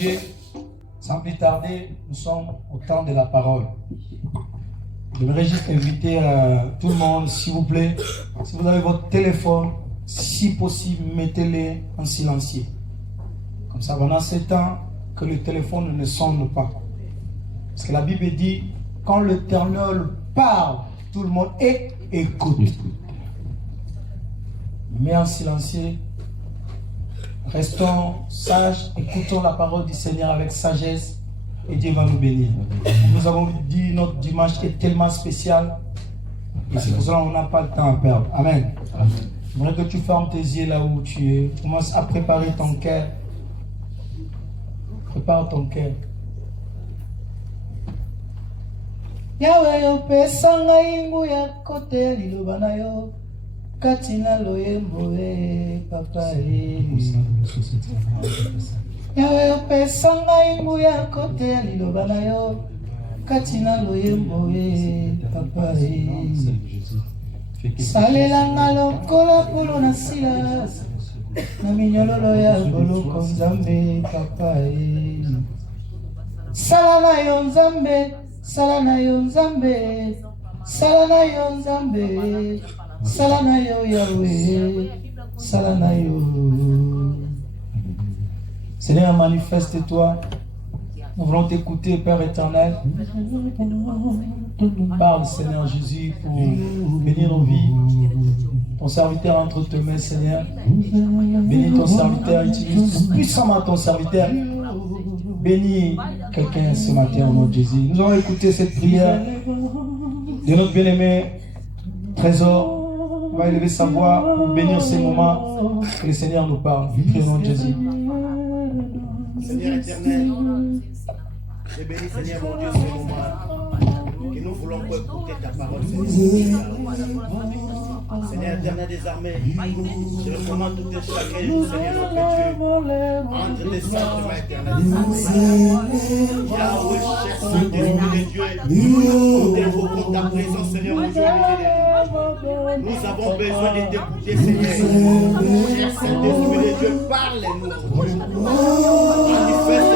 Dieu. Sans plus tarder, nous sommes au temps de la parole. J'aimerais juste inviter tout le monde, s'il vous plaît, si vous avez votre téléphone, si possible, mettez-le en silencieux. Comme ça, pendant ce temps, que le téléphone ne sonne pas. Parce que la Bible dit, quand l'Éternel parle, tout le monde écoute. Mets en silencieux. Restons sages, écoutons la parole du Seigneur avec sagesse et Dieu va nous bénir. Nous avons dit notre dimanche est tellement spécial et c'est pour cela qu'on n'a pas le temps à perdre. Amen. J'aimerais que tu fermes tes yeux là où tu es. Tu commences à préparer ton cœur. Prépare ton cœur. Yahweh yo pesanga ingu ya kote liloba na yo katina loyembo e papa e Yahweh yo pesanga ingu ya kote liloba na yo katina loyembo e papa e salelanga lokola pulo na silas na minyololo ya boloko nzambe papa e sala na yo nzambe sala na yo nzambe sala na yo nzambe sala na yo Yahweh sala na yo. Seigneur, manifeste-toi. Nous voulons t'écouter, Père éternel. Parle, Seigneur Jésus, pour bénir nos vies. Ton serviteur entre tes mains, Seigneur. Bénis ton serviteur, utilise puissamment ton serviteur. Bénis quelqu'un ce matin au nom de Jésus. Nous allons écouter cette prière de notre bien-aimé Trésor. On va élever sa voix pour bénir ces moments que le Seigneur nous parle. Au nom de Jésus. Seigneur éternel, je bénis Seigneur mon Dieu ce moment que nous voulons écouter ta parole, Seigneur. Seigneur éternel des armées, je recommande tout le chacun de nous, Seigneur notre Dieu, entre les saints éternels des armées. Yahweh, cher Saint-Esprit de Dieu, nous invoquons ta présence, Seigneur mon Dieu. Nous avons besoin de t'écouter, Seigneur. Cher Saint-Esprit de Dieu, parle-nous. Manifeste.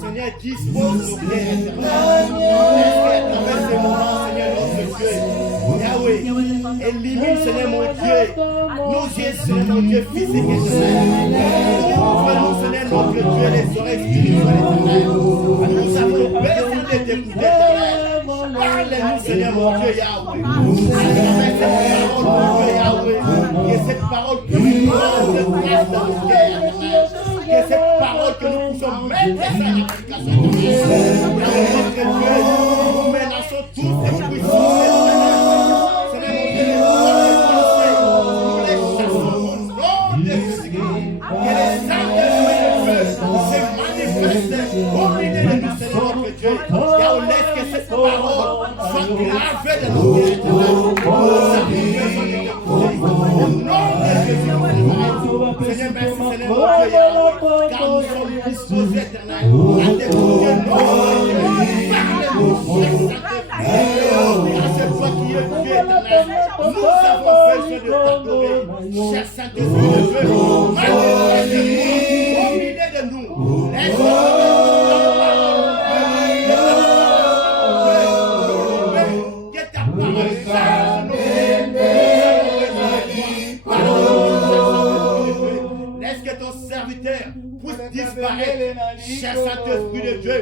Seigneur, dispose nos cœurs éternels. Est-ce qu'à travers ces moments, Seigneur, notre Dieu, Yahweh, élimine, Seigneur mon Dieu, nos yeux, Seigneur mon Dieu, physiques éternels. Ouvre-nous, Seigneur notre Dieu, les oreilles spirituelles éternelles. Nous avons besoin de t'écouter, éternel. Parle-nous, Seigneur mon Dieu, Yahweh. À travers cette parole, mon Dieu, Yahweh, que cette parole puisse prendre place dans nos cœurs, que cette parole que nous puissions mettre en application. Notre Dieu, nous menaçons tous ces puissances, Seigneur mon Dieu, nous les chassons au nom de Jésus-Christ. Que les Saint-Esprit se manifestent au milieu de nous, Seigneur notre Dieu. Yahweh, laisse que cette parole soit gravée de nos cœurs éternels. Au nom de Jésus, Seigneur, merci, Seigneur, mon Dieu, Yahweh, car nous sommes disposés, éternel, à t'écouter, parle-nous, car c'est toi qui es Dieu, éternel. Nous avons besoin de t'adorer, cher Saint-Esprit de Dieu, manifeste-toi au milieu de nous. Que ta parole change nos laisse que ton serviteur puisse disparaître, cher Saint-Esprit de Dieu.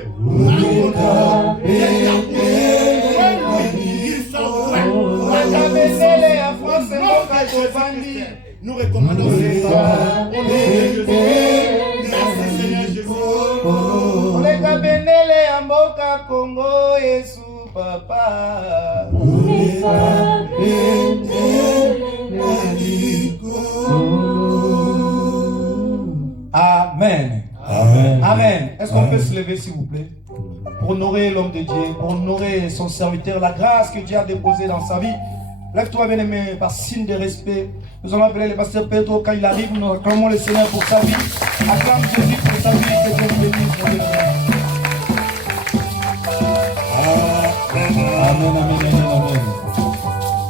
Nous recommandons ces paroles au nom de Jésus. Merci Seigneur Jésus. Oleka benele ya mboka Kongo Yesu papa. Amen. Amen. Amen. Est-ce qu'on peut se lever s'il vous plaît? Pour honorer l'homme de Dieu, pour honorer son serviteur, la grâce que Dieu a déposée dans sa vie. Lève-toi bien aimé par signe de respect. Nous allons appeler le pasteur Pedro quand il arrive. Nous acclamons le Seigneur pour sa vie. Acclame Jésus pour sa vie. Que Dieu vous bénisse. Amen, amen, amen, amen.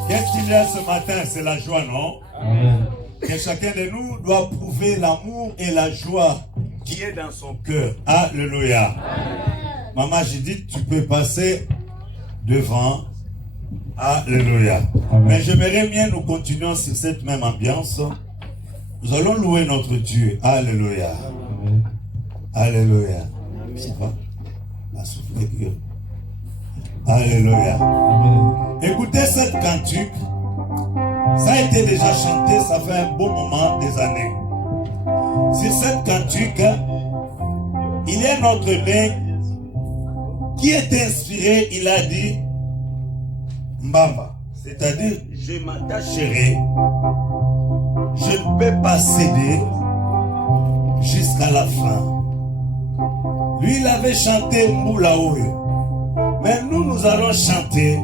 Qu'est-ce qu'il y a ce matin? C'est la joie, non? Amen. Que que chacun de nous doit prouver l'amour et la joie qui est dans son cœur. Alléluia. Maman, j'ai dit, tu peux passer devant. Alléluia. Amen. Mais j'aimerais bien nous continuons sur cette même ambiance. Nous allons louer notre Dieu. Alléluia. Amen. Alléluia. Ça va? Alléluia. Amen. Écoutez cette cantique. Ça a été déjà chanté, ça fait un bon moment, des années. Sur cette cantique, il y a notre mec qui est inspiré, il a dit Mbamba, c'est-à-dire je m'attacherai, je ne peux pas céder jusqu'à la fin. Lui, il avait chanté Mboulaoyo. Mais nous allons chanter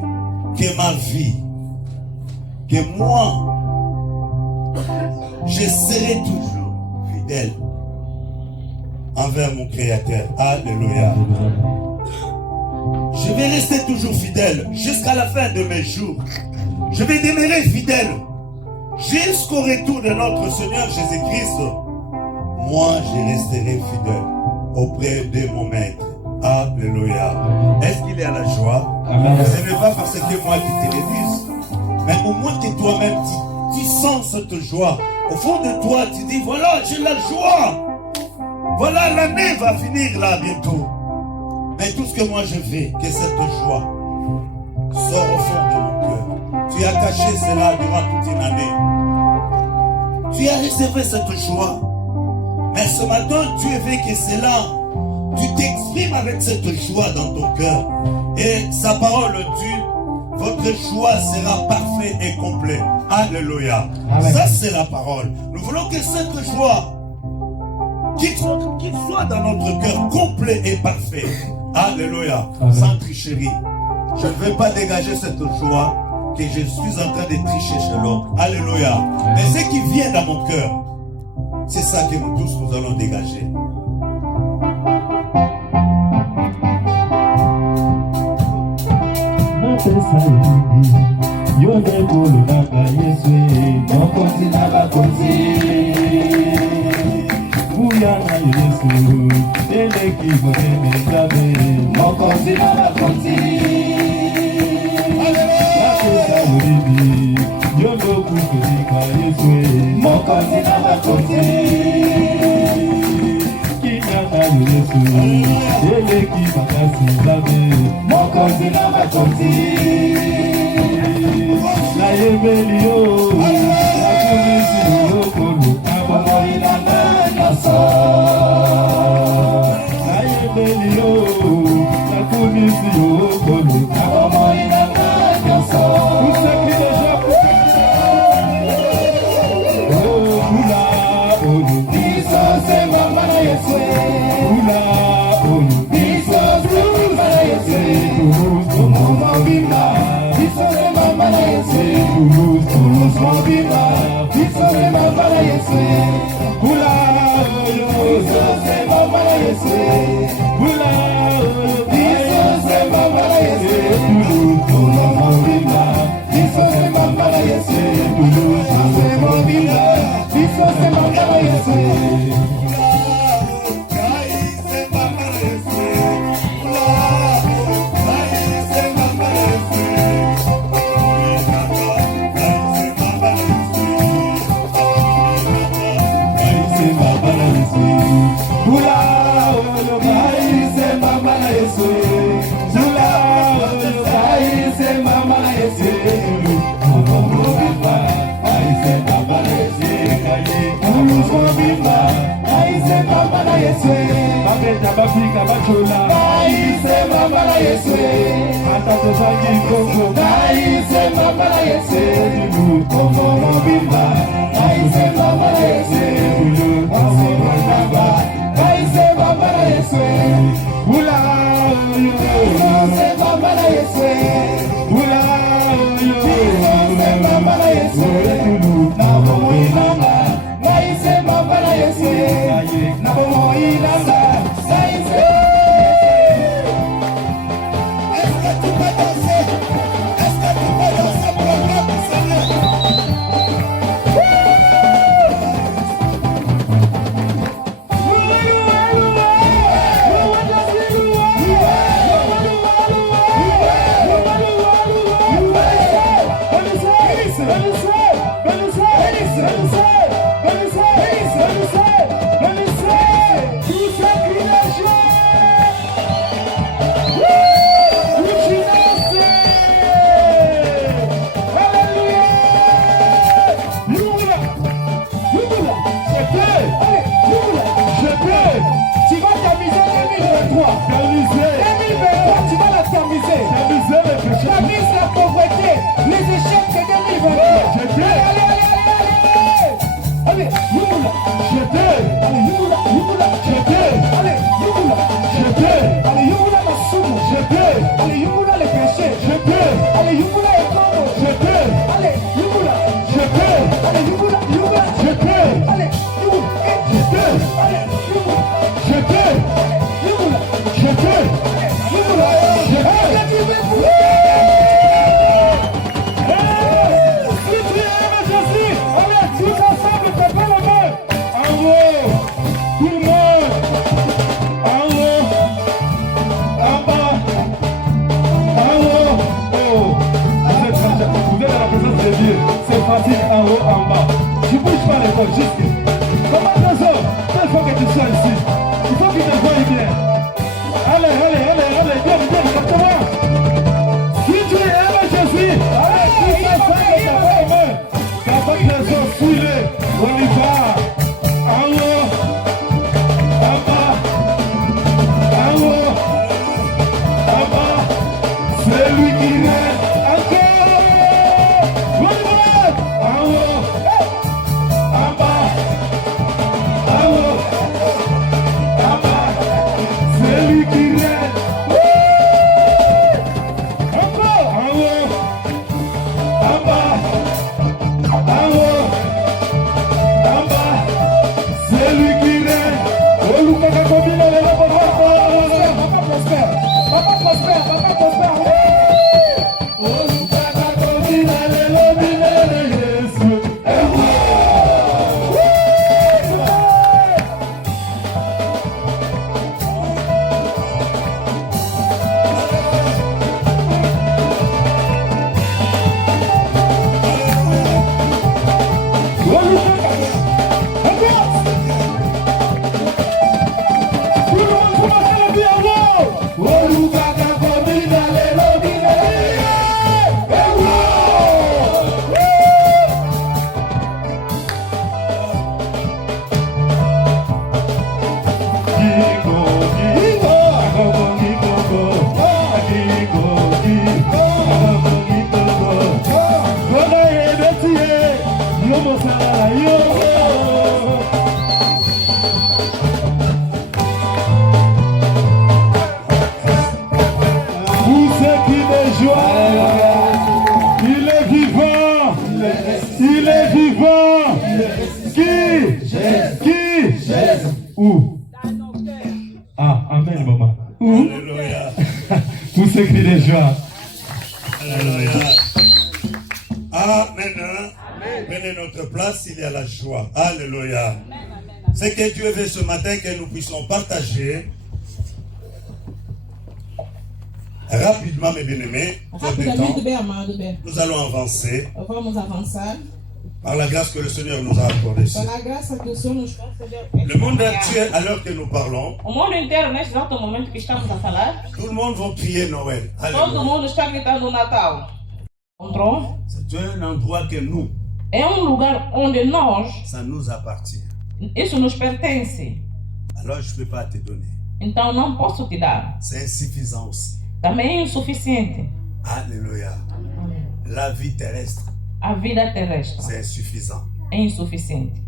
que ma vie, que moi, je serai toujours fidèle envers mon Créateur. Alléluia. Je vais rester toujours fidèle jusqu'à la fin de mes jours. Je vais demeurer fidèle jusqu'au retour de notre Seigneur Jésus-Christ. Moi, je resterai fidèle auprès de mon Maître. Alléluia. Est-ce qu'il est à la joie? Amen. Ce n'est pas parce que moi qui te le dise, mais au moins que toi-même tu sens cette joie. Au fond de toi, tu dis voilà, j'ai la joie. Voilà, l'année va finir là bientôt. Mais tout ce que moi je veux, que cette joie sort au fond de mon cœur. Tu as caché cela durant toute une année. Tu as réservé cette joie. Mais ce matin, Dieu veut que cela, tu t'exprimes avec cette joie dans ton cœur. Et sa parole dit, votre joie sera parfaite et complète. Alléluia. Amen. Ça, c'est la parole. Nous voulons que cette joie, qu'il soit dans notre cœur complet et parfait. Alléluia. Amen. Sans tricherie. Je ne veux pas dégager cette joie que je suis en train de tricher chez l'autre. Alléluia. Amen. Mais ce qui vient dans mon cœur, c'est ça que nous tous nous allons dégager. Où? Ah, amen, maman. Où? Alléluia. Tous ces cris de joie. Alléluia. Ah, maintenant, prenez notre place, il y a la joie. Alléluia. C'est que Dieu veut ce matin que nous puissions partager rapidement, mes bien-aimés. Rapidamente, bem amado, bem. Nous allons avancer Vamos avançar. par la grâce que le Seigneur nous a accordée. Pela graça que o Senhor nos concedeu. Le monde entier, à l'heure que nous parlons, O mundo inteiro, neste exato momento que estamos a falar, tout le monde va crier Noël. todo Alléluia. mundo está gritando o Natal. Encontrou? C'est un endroit que nous, É lugar onde nós, ça nous appartient. isso nos pertence. Alors je ne peux pas te donner. Então não posso te dar. C'est insuffisant aussi. Também é insuficiente. Alléluia. La vie terrestre, A vida terrestre c'est insuffisant. é insuficiente.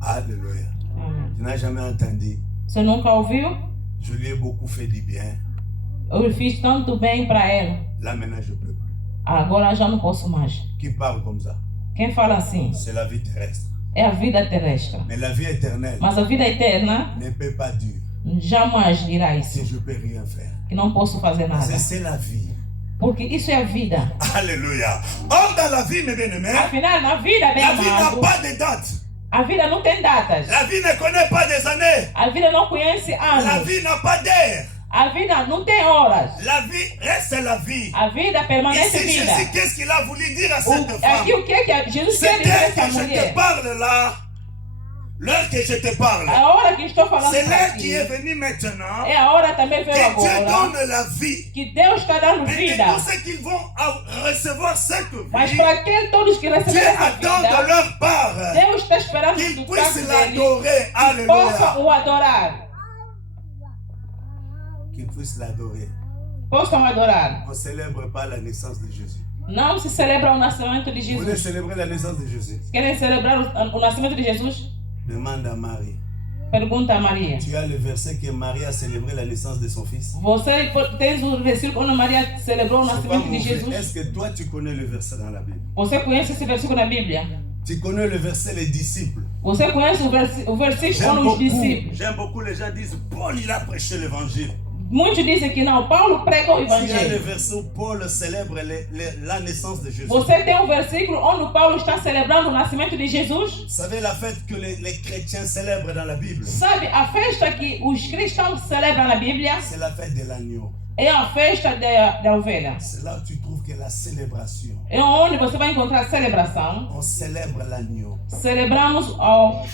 Alléluia. Amém. Tu n'as jamais entendu. Você nunca ouviu? Je lui ai beaucoup fait du bien. Eu fiz tanto bem para ela. Là maintenant je peux plus. Agora já não posso mais. Qui parle comme ça? Quem fala assim C'est la vie terrestre. é a vida terrestre. Mais la vie éternelle Mas a vida eterna ne peut pas dire jamais dirá que isso. je ne peux rien faire. Que não posso fazer nada. C'est la vie. Porque isso é a vida. Alléluia. Or dans la vie, mes bien-aimés, Afinal, na vida, bem la vie n'a amado, pas de date. a vida não tem datas. La vie ne connaît pas des années. A vida não conhece La anos. vie n'a pas d'heure. A vida não tem horas. La vie reste la vie. A vida permanece Ici, vida. Jésus, qu'est-ce qu'il a voulu dire à cette Aqui femme? o que é que Jesus C'est quer dizer a d'elle essa que je te mulher? parle là. L'heure que je te parle. A hora que estou falando C'est l'heure aqui qui est venue maintenant. é a hora também veio Que Dieu agora. donne la vie. Que Deus está dando Mais vida. tous ceux qui vont recevoir cette Mas vie, para aqueles todos que Dieu receberam essa attend de vida, leur part Deus está esperando qu'ils do puissent caso dele l'adorer. que possam Alléluia. o adorar. Qu'ils puissent l'adorer. Possam adorar. On ne célèbre pas la naissance de Jésus. Não se celebra o nascimento de Vous voulez Jesus. célébrer la naissance de Jésus? Querem celebrar o nascimento de Jesus? Demande à Marie. Pergunta a Maria. Tu as le verset que Marie a célébré la naissance de son fils? Você tem o versículo quando Maria celebrou o C'est pas nascimento de mauvais. Jesus? Est-ce que toi tu connais le verset dans la Bible? Você conhece esse versículo na Bíblia? Tu connais le verset les disciples? Você conhece o versículo quando os discípulos? J'aime beaucoup les gens disent Paul il a prêché l'évangile. Muitos dizem que não, Paulo prega o Il y a le evangelho. verset où Paul célèbre la naissance de Jésus. Você tem um versículo onde Paulo está celebrando o nascimento de Jesus? Vous savez la fête que les chrétiens célèbrent dans la Bible? Sabe, a festa que os cristãos celebram na Bíblia C'est la fête de l'agneau. é a festa da ovelha. C'est là où tu trouves que la célébration. É onde você vai encontrar a celebração. On célèbre l'agneau. Celebramos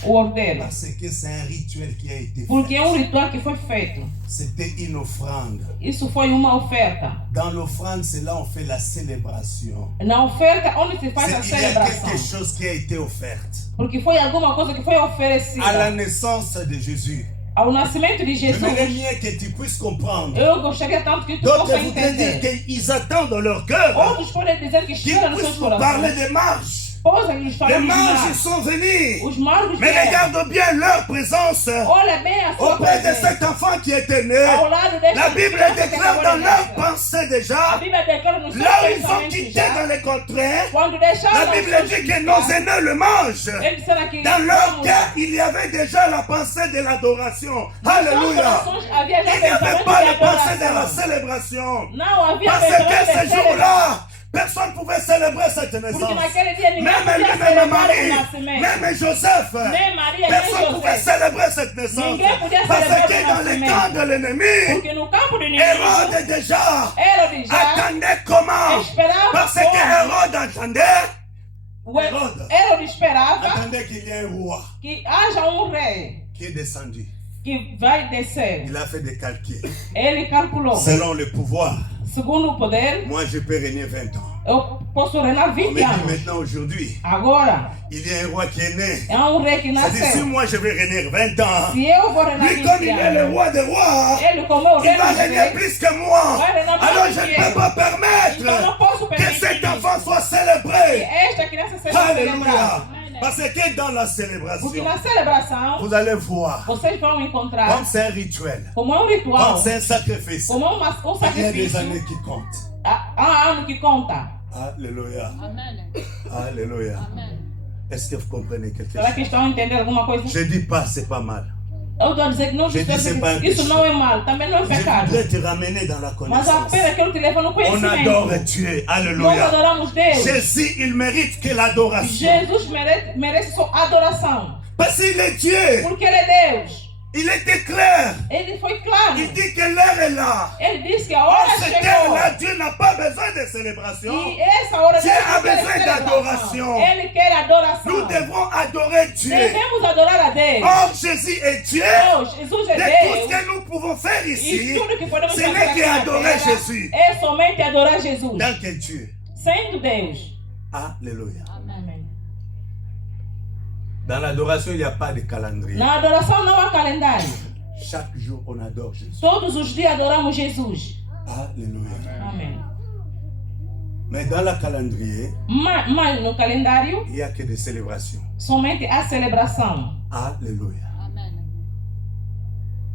o ordeiro. Parce que c'est un rituel qui a été Porque fait. é um ritual que foi feito. C'était une offrande. Isso foi uma oferta. Dans l'offrande, c'est là où on fait la célébration. Na oferta, onde se faz a Il y a celebração. quelque chose qui a été offerte. Porque foi alguma coisa que foi À la oferecida. naissance de Jésus. Ao nascimento de J'aimerais Jesus, bien que tu puisses comprendre. eu gostaria tanto que tu D'autres possa voudraient dire entender. qu'ils attendent dans leur cœur Outros podem dizer que qu'ils chega nos seus puissent nous parler corações. des marches. Pousam nos Les falar dos marches magos. sont venus. Os magos Mais vieram. regarde bien leur présence Olha bem a sua auprès de presença. cet enfant qui était né. Ao lado desta La Bible criança que déclare acabou dans de leur nascer. pensée A déjà, Bíblia declara nos seus là où ils ont pensamentos quitté já. dans les contrées, Quando deixaram la os Bible seus dit que filhos, nos aînés le mangent. eles disseram que Dans leur vamos- cœur, il y avait déjà la pensée de l'adoration. Alléluia. corações havia Il já n'y avait pensamento pas de la pensée de la adoração. célébration. Não havia Parce que pensamento ce de celebração. jour-là, personne ne pouvait célébrer cette Porque naissance. naquele dia ninguém Même podia lui, même celebrar o Marie, nascimento. même Joseph, Nem Maria, nem personne ne pouvait José. célébrer cette naissance. Ninguém podia Parce celebrar que o dans les nascimento. camps de l'ennemi, Porque no campo do inimigo, Hérode déjà Hérode já attendait comment? esperava Parce que como. Hérode attendait, O Hérode esperava attendait qu'il y ait un roi que haja rei qui est descendu. que vai descer. Il a fait des calculs. Ele calculou. Selon le pouvoir, Segundo o poder, moi je peux régner 20 ans. eu posso reinar On me 20 dit anos. maintenant aujourd'hui, Agora, il y a un roi qui est né. é rei que Ça dit si nasceu. moi je vais régner 20 ans, Se eu vou reinar lui 20 comme il est le anos, roi des rois, ele como o il rei va dos régner reis, plus que moi. vai reinar mais Alors do je que ne peux eu. pas Então não permettre posso que permitir cet isso. enfant soit Que célébré. esta criança seja Alléluia. celebrada. Parce que dans la Porque célébration, na celebração, vous allez voir, vocês vão encontrar comme c'est un rituel, como é ritual, comme c'est un sacrifice, como um il y a des sacrifício, années qui comptent. há ano que conta. Alléluia. Alléluia. Est-ce que vous comprenez quelque Será que chose? estão entendendo alguma coisa? Je dis pas, c'est pas mal. Eu estou a dizer que não Je dis, c'est pas un isso péché. não é mal, também não é Je pecado. voudrais te ramener dans la Mas connaissance. apenas que eu te levo no On adore conhecimento. Dieu. Nós Alléluia. adoramos Deus. Jésus, il mérite que l'adoration. Jesus merece sua adoração. Parce qu'il est Dieu. Porque Ele é Deus. Il était clair. Ele foi claro. Il dit que l'heure est là. Ele disse que a En hora cette chegou. heure-là, Dieu n'a pas besoin de célébration. E essa hora Dieu a Deus quer besoin celebração. d'adoration. Ele quer adoração. Nous devons adorer Dieu. Devemos adorar a Deus. Or, Jésus est Dieu. Deus, Jesus é De tout Deus. ce que nous pouvons faire E ici, tudo que podemos ce fazer n'est aqui que na adorer terra Jésus. é somente adorar Jesus. Tant que Dieu. Sendo Deus. Alléluia. Amém. Dans l'adoration, il n'y a pas de calendrier. Na adoração não há calendário. Chaque jour, on adore Jésus. Todos os dias adoramos Jesus. Alléluia. Amém. Mais dans le calendrier, Mas no calendário, il n'y a que des célébrations. somente há celebração. Alléluia.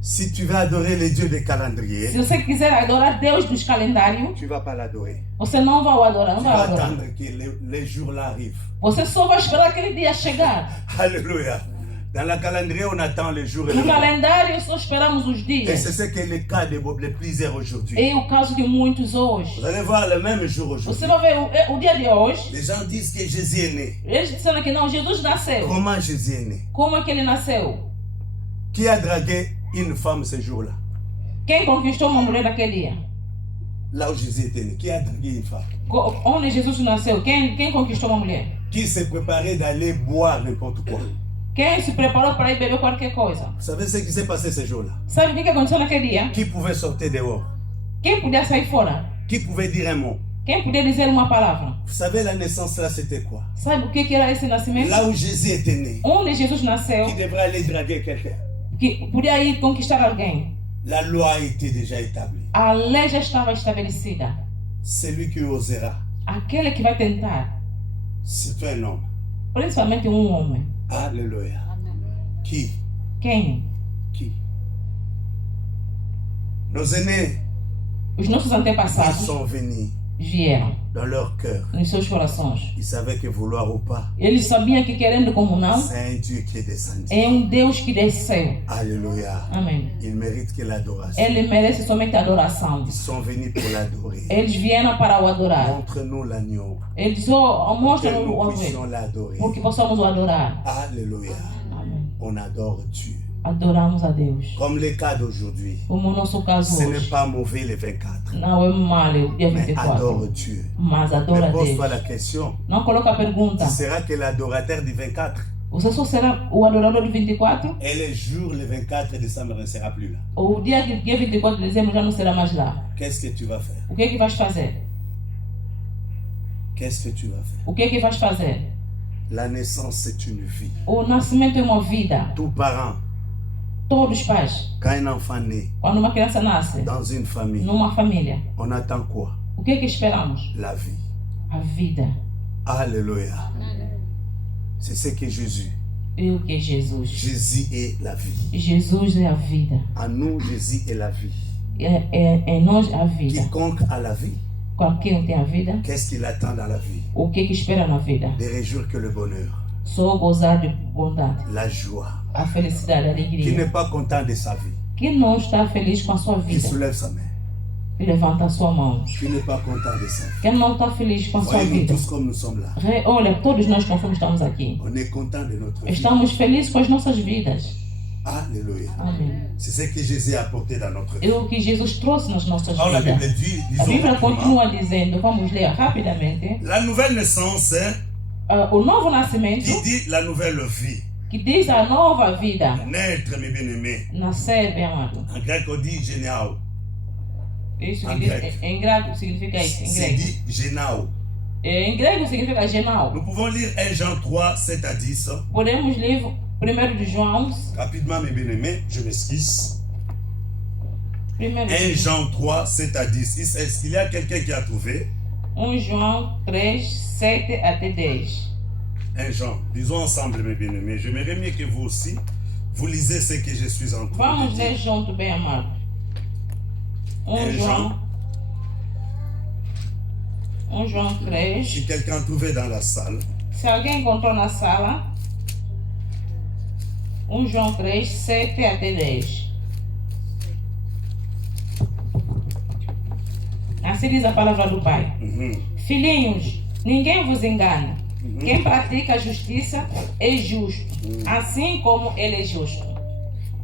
Si tu veux adorer les dieux des Se calendriers, você quiser adorar Deus dos calendários, tu ne vas pas l'adorer. você não vai o adorar, não Tu vai vas adorar. attendre que les jours-là arrivent. Você só vai esperar aquele dia chegar. Alléluia. Dans le calendrier, on attend les jours et No les mois. calendário só esperamos os Et dias. c'est ce qui est le cas de plusieurs aujourd'hui. É o caso de muitos hoje. Vous allez voir le même jour Você aujourd'hui. vai ver o dia de hoje. Les gens disent que Jésus est né. Eles disseram que não, Jesus nasceu. Comment Jésus est né? Como é que ele nasceu? Qui a dragué une femme ce jour-là? Quem conquistou uma mulher naquele dia? Là où Jésus était né. Qui a dragué une femme? Onde Jesus nasceu? Quem conquistou uma mulher? Qui s'est préparé d'aller boire n'importe quoi? Quem se preparou para ir beber qualquer coisa? Vous savez ce qui s'est passé ce jour-là? Sabe o que aconteceu naquele dia? Qui pouvait sortir dehors? Quem podia sair fora? Qui pouvait dire un mot? Quem podia dizer uma palavra? Vous savez, la naissance là, c'était quoi? Sabe o que era esse nascimento? Là où Jésus était né, Onde Jesus nasceu, qui devrait aller draguer quelqu'un? que podia ir conquistar alguém. La loi a été déjà établie. A lei já estava estabelecida. Celui qui osera, Aquele que vai tentar, surtout un homme. principalmente um homem. Alléluia. Qui? Quem? Qui? Nos aînés, Os nossos ils antepassados sont venus vieram dans leur cœur. nos seus corações. Ils savaient que vouloir ou pas, Eles sabiam que, querendo como não, c'est un Dieu qui est descendu. é Deus que desceu. Alléluia. Amém. Il mérite que l'adoration. Ele merece somente a adoração. Ils sont venus pour l'adorer. Eles vieram para o adorar. Montre-nous l'agneau. Eles só Que mostram nous o puissions ovelho, l'adorer. porque possamos o adorar. Alléluia. Amém. On adore Dieu. Adoramos a Deus. Comme le cas d'aujourd'hui. Como o nosso caso Ce n'est hoje. pas mauvais les 24. Não é mal o dia Mais 24. adore Dieu. Mas adora Mais a Deus. pose-toi la question. Não coloca a pergunta. Tu seras que l'adorateur du 24? Você só será o adorador do 24? Et le jour, le 24 décembre, ne sera plus là. Ou o dia 24 de dezembro já não será mais lá? Qu'est-ce que tu vas faire? O que é que vais fazer? Qu'est-ce que tu vas faire? O que é que vais fazer? La naissance, c'est une vie. O nascimento é uma vida. Tout parent, Todos os pais, quand un enfant naît quando uma criança nasce dans une famille, numa família, on attend quoi? o que é que esperamos? La vie. A vida. Alléluia. C'est ce que Jésus. E o que é Jesus? Jésus est la vie. Jesus é a vida. En nous, Jésus est la vie. É em nós a vida. Quiconque a la vie, Qualquer um tem a vida. qu'est-ce qu'il attend dans la vie? O que é que espera na vida? De réjouir que le bonheur, Só gozar de bondade, la joie. a felicidade, a Qui alegria. n'est pas content de sa vie, Quem não está feliz com a sua qui vida, soulève sa main. levanta a sua mão. Qui n'est pas content de sa vie. Quem não está feliz com a sua Voyez-nous vida, tous comme nous sommes là. olha, todos nós conforme estamos aqui, On est content de notre vie. estamos felizes com as nossas vidas. Alléluia. Amém. C'est ce que Jésus a apporté dans notre vie. É o que Jesus trouxe nas nossas Alors la vidas. Bible dit, A disons Bíblia rapidement, continua dizendo, vamos ler rapidamente, la nouvelle naissance hein, o novo nascimento, qui dit la nouvelle vie. que diz a nova vida, Naître, mes bien-aimés. nascer, bem amado. En grec, on dit généal. Isso Em que diz, grego. em grego significa isso, em C'est grego. dit génal. Em grego significa genal. Nous pouvons lire 1 Jean 3, 7 à 10. Podemos ler 1 de João, Rapidement, mes bien-aimés, je m'esquisse. 1 1 Jean 3, 7 à 10. Est-ce qu'il y a quelqu'un qui a trouvé? 1 João 3, 7 até 10. 1 Jean. Lisons ensemble, mes bien-aimés. J'aimerais mieux que vous aussi, vous lisez ce que je suis en train de Vamos ler dire. junto, bem amado. 1 1 João 3. Si quelqu'un a trouvé dans la salle, Se alguém encontrou na sala, 1 João 3, 7 até 10. Assim diz a palavra do Pai. Filhinhos, ninguém vos engane. Quem pratica a justiça é justo, assim como ele é justo.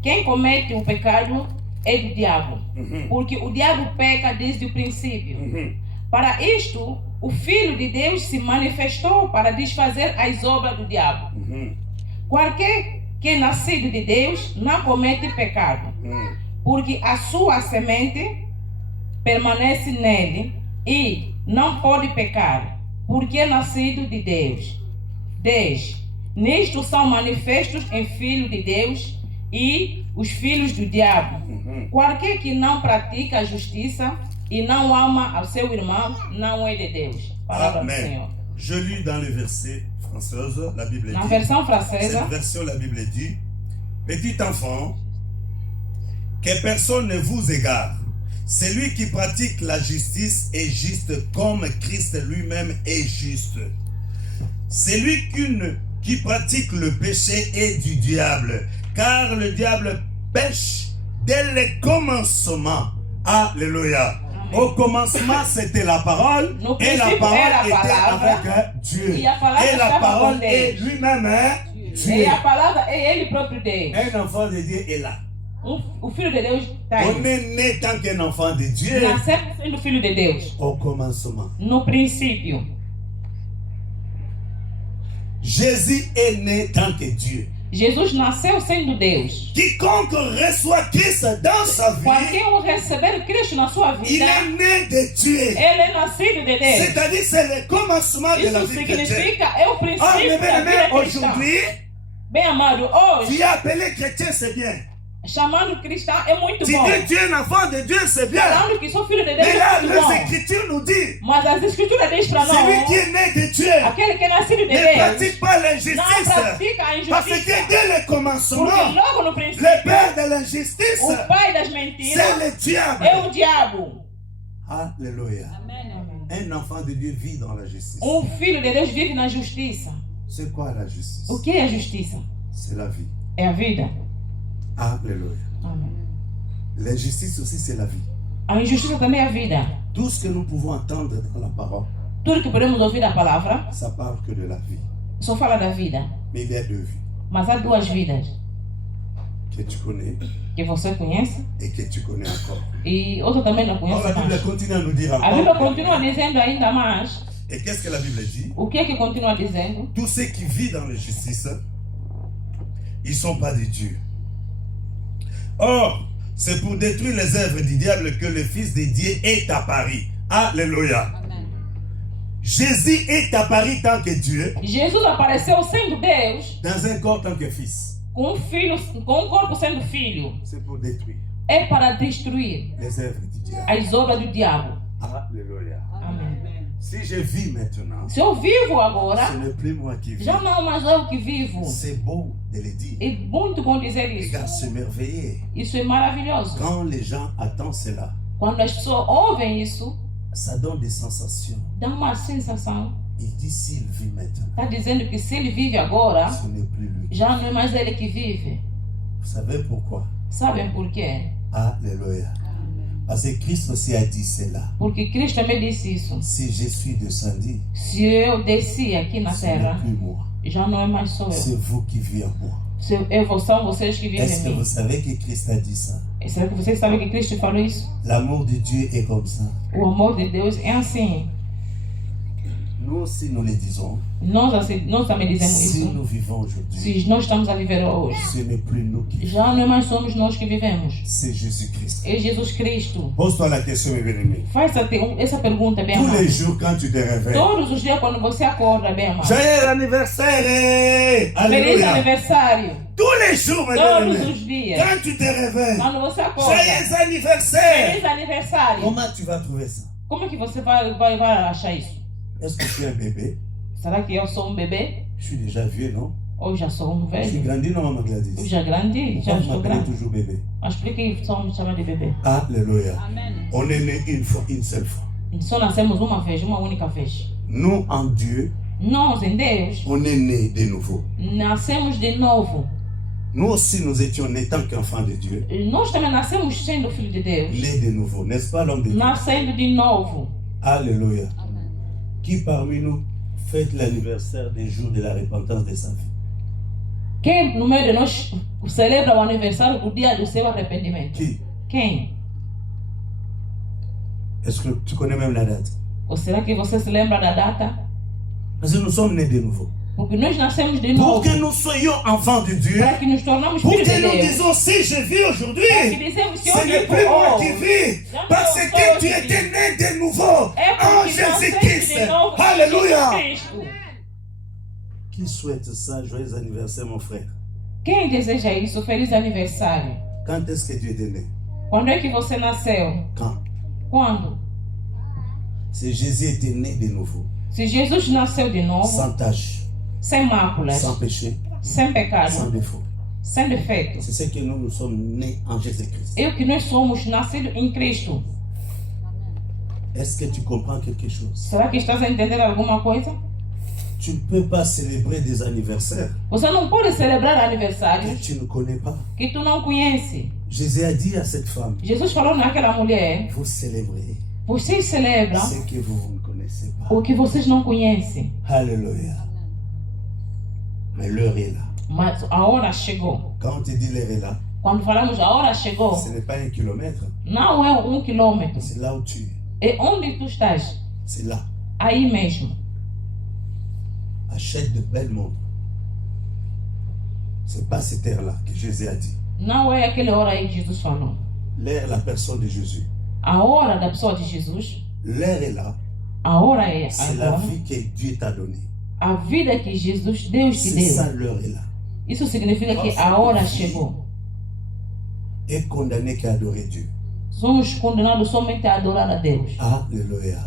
Quem comete o pecado é do diabo, porque o diabo peca desde o princípio. Para isto, o Filho de Deus se manifestou para desfazer as obras do diabo. Qualquer que é nascido de Deus não comete pecado, porque a sua semente permanece nele e não pode pecar, porque é nascido de Deus. 10. Nisto são manifestos em Filho de Deus e os filhos do diabo. Qualquer que não pratica a justiça e não ama ao seu irmão, não é de Deus. Palavra do Amen. Senhor. Je lis dans le verset française, la Bible Na dit, versão cette francesa, version, la Bible dit, petit enfant, que personne ne vous égare. Celui qui pratique la justice est juste comme Christ lui-même est juste. Celui qui pratique le péché est du diable, car le diable pêche dès le commencement. Alléluia. Au commencement, c'était la parole, No et la princípio parole era a était palavra, avec Dieu. e a palavra Et la estava parole com est Deus. lui-même Dieu. e a palavra é ele próprio Deus. Un enfant de Dieu est là. O Filho de Deus está On aí. est né tant qu'un enfant de Dieu Nascemos sendo Filho de Deus. au commencement. No princípio. Jésus est né tant que Dieu. Jesus nasceu sendo Deus. Quiconque reçoit Christ dans sa vie, Qualquer um receber Cristo na sua il vida, est né de Dieu. ele é nascido de Deus. C'est-à-dire c'est le commencement de la Isso vie chrétienne. significa é o Ah, princípio mais da bien, vida cristã. aujourd'hui, Bem amado, hoje tu es appelé chrétien, c'est bien. Chamando cristão é muito Tu bom. dis tu es un enfant de Dieu, c'est bien. Falando que sou filho de Deus Mais là, é muito bom. les Écritures nous disent, Mas as escrituras dizem para celui nós, qui est né de Dieu aquele que é nascido de ne Deus pratique pas não l'injustice. pratica a Parce que injustiça. dès le Porque commencement, logo no le princípio, père de l'injustice, o pai das c'est mentiras le diable. é o diabo. Alléluia. Un enfant de Dieu vit dans la justice. Filho de Deus vive na justiça. C'est quoi la justice? O que é a justiça? C'est la vie. É a vida. Alléluia. Amém. L'injustice aussi, c'est la vie. A injustiça também é a vida. Tout ce que nous pouvons entendre dans la parole, Tudo que podemos ouvir da palavra ça parle que de la vie. só fala da vida. Mais il y a deux vies Mas há duas vidas que tu connais que você conhece et que tu connais encore. e outra também não Alors conhece la Bible mais. continue à nous dire A Bíblia encore. continua dizendo ainda mais. Et qu'est-ce que la Bible dit? O que é que continua dizendo? Tous ceux qui vivent dans l'injustice, ils ne sont pas de Dieu. Or, c'est pour détruire les œuvres du diable que le Fils de Dieu est apparu. Alléluia. Jésus est apparu tant que Dieu, Jesus apareceu sendo Deus, dans un corps tant que Fils. com um corpo sendo filho. C'est pour détruire É para destruir les œuvres du diable. as obras do diabo. Alléluia. Amém. Si je vis maintenant, Se eu vivo ce agora, n'est plus moi qui vis. já não mais eu que vivo. C'est beau de le dire. É muito bom dizer isso. Regarde, s'émerveiller. Isso é maravilhoso. Quand les gens attendent cela, Quando as pessoas ouvem isso, ça donne des sensations. dá uma sensação. Il dit s'il vit maintenant, Está dizendo que se ele vive agora, ce n'est plus lui. já não é mais ele que vive. Vous savez pourquoi? Sabem por quê? Alléluia. Parce que Christ aussi a dit cela. Porque Cristo também disse isso. Si je suis descendu, Se eu desci aqui na ce n'est terra, plus moi. já não é mais só eu. C'est vous qui vivez en moi. São vocês que vivem Est-ce em que mim. vous savez que Christ a dit ça? Será que vocês sabem que Cristo falou isso? L'amour de Dieu est comme ça. O amor de Deus é assim. Nous aussi, nous le disons. Nós também dizemos Si isso. nous vivons aujourd'hui, Se nós estamos a viver hoje, ce n'est plus nous qui vivons. já não é mais somos nós que vivemos. C'est Jésus-Christ. É Jesus Cristo. Pose-toi la question, mes bien-aimés. Faz essa pergunta, bem Tous les amado. jours, quand tu te réveilles, Todos os dias quando você acorda, bem amado. joyeux anniversaire! Feliz Alléluia! aniversário. Tous les jours, mes Todos bien-aimés, os dias. quand tu te réveilles, Quando você acorda. joyeux anniversaire! Feliz aniversário. Comment tu vas trouver ça? Como é que você vai achar isso? Est-ce que je suis un bébé? Será que eu sou bebê? Je suis déjà vieux, non? Ou já sou Je suis velho? grandi, non, maman Eu Gladys? já grande? Já Pourquoi vous estou m'appelez grande. toujours bébé? Mas por que só me chama de bebê? Alléluia. On est né une fois, une seule fois. Só nascemos uma vez, uma única vez. Nous, en Dieu, Nós, em Deus, on est né de nouveau. nascemos de novo. Nous aussi, nous étions nés tant qu'enfants de Dieu. E nós também nascemos sendo filho de Deus. Nés de nouveau, n'est-ce pas, l'homme de Dieu? Nascendo de novo. Alléluia. Qui parmi nous fête l'anniversaire des jours de la repentance de sa vie? Quem no meio de nós celebra o aniversário do dia do seu arrependimento? Qui? Quem? Est-ce que tu connais même la date? Ou será que você se lembra da data? Parce que nous sommes nés de nouveau. Porque nós nascemos de Pour novo. que nous soyons enfants de Dieu, Para que nos tornamos pour filhos que de nous Deus. disons si je vis Para que aujourd'hui, dizemos se ce eu n'est vivo plus moi qui hoje. vis, parce que tu étais né de nouveau É en porque nasceste Jésus-Christ. de novo em Alléluia. Jesus Cristo. Qui souhaite ça? Joyeux anniversaire, mon frère. Quem deseja isso? Feliz aniversário. Quand est-ce que tu étais né? Quando é que você nasceu? Quand? Quando? C'est Jésus était né de nouveau, Se Jesus nasceu de novo, sans tache, sem máculas, sans péché, sem sans pecado, défaut. sem defeito. C'est ce que nous sommes nés en Jésus-Christ. É o que nós somos, nascidos em Cristo. Est-ce que tu comprends quelque chose? Será que estás a entender alguma coisa? Tu ne peux pas célébrer des anniversaires Você não pode celebrar que aniversários tu ne connais pas. que tu não conhece. Jésus a dit à cette femme, Jesus falou naquela mulher: vous célébrez vocês celebram ce que vous ne connaissez pas. o que vocês não conhecem. Alléluia. Mais l'heure est là. Mas a hora chegou. Quand on te dit l'heure est là, Quando falamos a hora chegou, ce n'est pas 1 kilomètre, não é 1 quilômetro. c'est là où tu es. É onde tu estás. C'est là. Aí mesmo. Achète de belles montres. C'est pas cette heure-là que Jésus a dit. Não é aquela hora aí que Jesus falou. L'heure, la personne de Jésus. A hora da pessoa de Jesus, L'heure est là. a hora é C'est la agora. vie que Dieu t'a donnée. A vida que Jesus, Deus te C'est ça, deu. l'heure est là. Isso significa que a hora chegou. est condamné qu'à adorer Dieu. Somos condenados somente a adorar a Deus. Alléluia.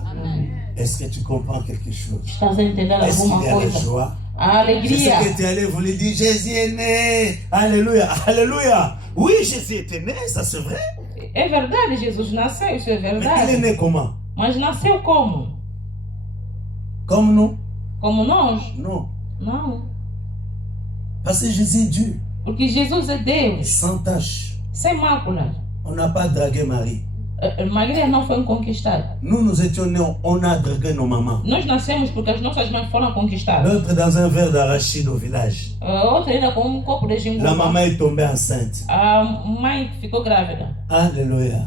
Est-ce que tu comprends quelque chose? Estás a entender Est-ce alguma qu'il y a la coisa? joie? A Je sais alegria. que tu es allé vous lui dire, Jésus est né. Alléluia. Alléluia. Oui, Jésus était né, ça c'est vrai. É verdade, Jesus nasceu, isso é Mais il est verdade. né comment? Mas nasceu como? Comme nous? Como nós? Non. Não. Parce que Jésus est Dieu. Porque Jesus é Deus, Sans tache. sem máculas. On n'a pas dragué Marie. Maria não foi conquistada. Nous étions nés, on a dragué nos mamans. Nós nascemos porque as nossas mães foram conquistadas. L'autre dans un verre d'arachide au village. Outra ainda com copo de La jinguma. maman est tombée enceinte. A mãe ficou grávida. Alléluia.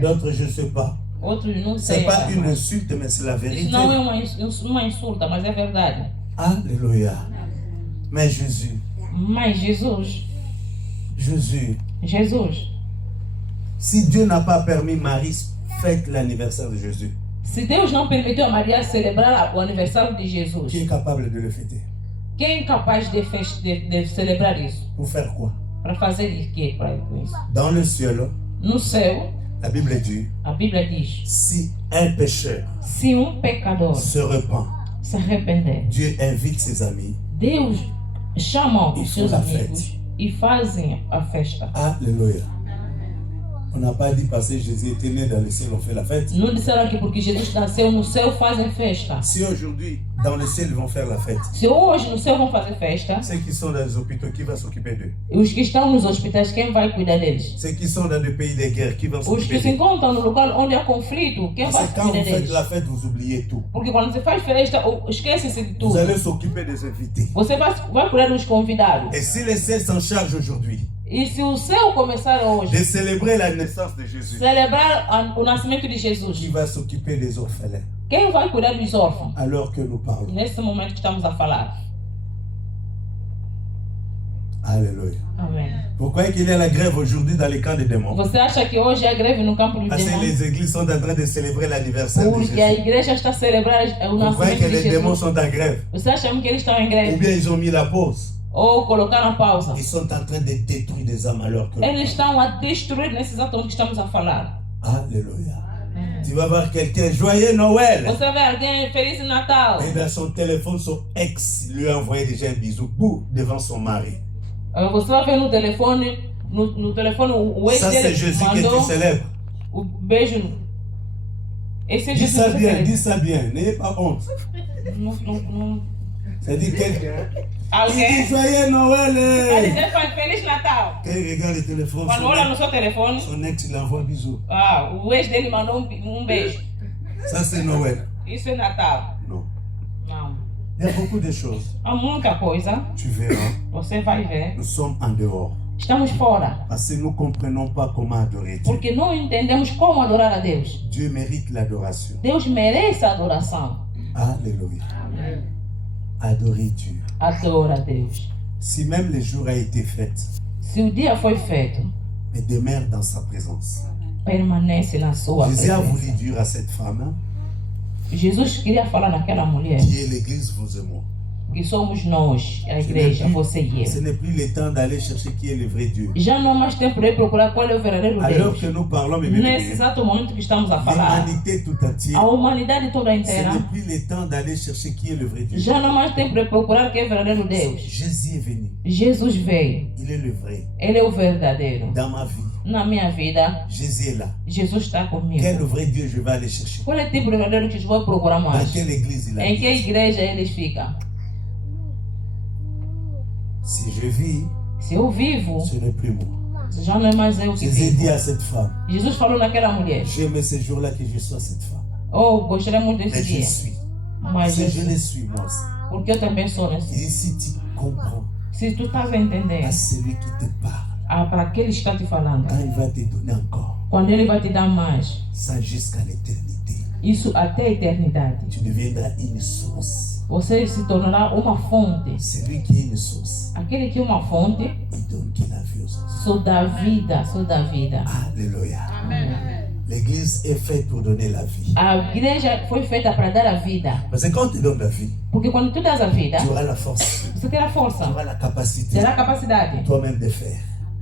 D'autres, je ne sais pas. Outros não C'est sei. pas une insulte, mais c'est la Isso vérité. não é uma insulta, mas é verdade. Alléluia. Mais Jésus, Mas Jesus, si Dieu n'a pas permis Marie, fête l'anniversaire de Jésus. se Deus não permitiu a Maria celebrar o aniversário de Jesus, Qui est capable de le fêter? quem é capaz de celebrar isso? Pour faire quoi? Para fazer o quê para isso? Dans le ciel, No céu, la Bible dit, a Bíblia diz: si un pécheur se pecador se repent, se arrepender, Dieu invite ses amis. Deus chama E os seus faz a amigos e fazem a festa. Alléluia. On n'a pas dit parce que Jésus était né dans le ciel, on fait la fête. Não disseram que porque Jesus nasceu no céu fazem festa. Si aujourd'hui, dans le ciel, ils vont faire la fête, Se hoje no céu vão fazer festa, ceux qui sont dans les hôpitaux, qui va s'occuper d'eux? os que estão nos hospitais, quem vai cuidar deles? Ceux qui sont dans des pays de guerre, qui vont Os s'occuper que se d'eux? encontram no lugar onde há conflito, quem vai Parce que quand cuidar vous faites deles? la fête, vous oubliez tout. Porque quando você faz festa, esquece-se de Vous tudo. allez s'occuper des invités. Você vai cuidar dos convidados. Et si le ciel s'en charge aujourd'hui E se o céu começar de hoje célébrer la naissance de Jésus, celebrar o nascimento de qui Jesus, va s'occuper des orphelins quem vai cuidar dos órfãos? alors que nous parlons? Nesse momento que estamos a falar. Alléluia. Amém. Pourquoi qu'il y a la grève aujourd'hui dans les camps des démons? Você acha que hoje é greve no campo dos Parce que demônios? les églises sont en train de célébrer l'anniversaire de Porque a Jésus. igreja está a celebrar o Pourquoi nascimento que de les démons Jesus. sont en grève? Você acha que eles estão em Ou greve? bien ils ont mis la pause. Ou colocaram pausa? Ils sont en train de détruire des âmes alors que... Eles estão a destruir nesse exato momento que estamos a falar. Alléluia. Tu vas voir quelqu'un, joyeux Noël. Você vê alguém Feliz Natal. Et dans son téléphone, son ex lui a envoyé déjà un bisou boum, devant son mari. Você vai ver no telefone, no telefone o ex Ça, c'est dele Jésus que mandou tu célèbres. o beijo. Esse é Dis Jesus ça que você bien, celebra. dis ça bien. N'ayez pas honte. Não. C'est-à-dire quelqu'un. Il dit Alguém joyeux vai Noël. dizer Feliz Natal. Quand il regarde le téléphone, Quando olha no seu telefone, son ex il envoie bisou. o ex dele mandou beijo. Ça, c'est Noël. Isso é Natal. Non. Não. Il y a beaucoup de choses. Há muita coisa. Tu verras, Você vai ver. nous sommes en dehors. Estamos fora. Parce que nous ne comprenons pas comment adorer Dieu. Porque não entendemos como adorar a Deus. Dieu mérite l'adoration. Deus merece a adoração. Alléluia. Adorer Dieu. Adora a Deus. Si même le jour a été fait, Se o dia foi feito, mais demeure dans sa présence. permanece na sua Jésus a voulu presença. dire à cette femme, Jesus queria falar naquela mulher qui est l'église, vous et moi. que somos nós, a igreja, você e Ce eu. n'est plus le temps d'aller chercher qui est le vrai Dieu. Já não há mais tempo de procurar qual é o verdadeiro Alors Deus. que nous parlons, mes Nesse bien-aimés, exato momento que estamos a falar, l'humanité tout entière, a humanidade toda ce inteira n'est plus le temps d'aller chercher qui est le vrai Dieu. já não há mais tempo de procurar quem é o verdadeiro Deus. Jésus est venu. Jesus veio, Il est le vrai. Ele é o verdadeiro. Dans ma vie, Na minha vida, Jésus est là. Jesus está comigo. Quel vrai Dieu je vais aller chercher? Qual é o tipo de verdadeiro que Jesus vai procurar Dans mais? quelle église il Em que habite? igreja eles ficam? Si je vis, Se eu vivo, ce n'est plus moi. já não é mais eu que Jésus dit vivo. à cette femme, Jesus falou naquela mulher: j'aime ce jour-là que je sois cette femme. Oh, gostaria muito desse Mais je dia. suis. Mas Si je eu, le suis, moi aussi. porque eu também sou Il nesse. dit, si tu comprends Se tu estás a entender, à celui qui te parle, para aquele que está te falando, quand il va te donner encore, quando ele vai te dar mais, ça jusqu'à l'éternité, isso até a eternidade, tu deviendras une source. você se tornará uma fonte. Celui qui est une source, Aquele que é uma fonte, il donne qui la vie aux autres. sou da vida, sou da vida. Alléluia. L'église est faite pour donner la vie. A igreja foi feita para dar a vida. Parce que quand on te donne la vie, Porque quando tu das a vida, tu auras la force, você terá tu força, auras la capacité terá capacidade, toi-même de faire.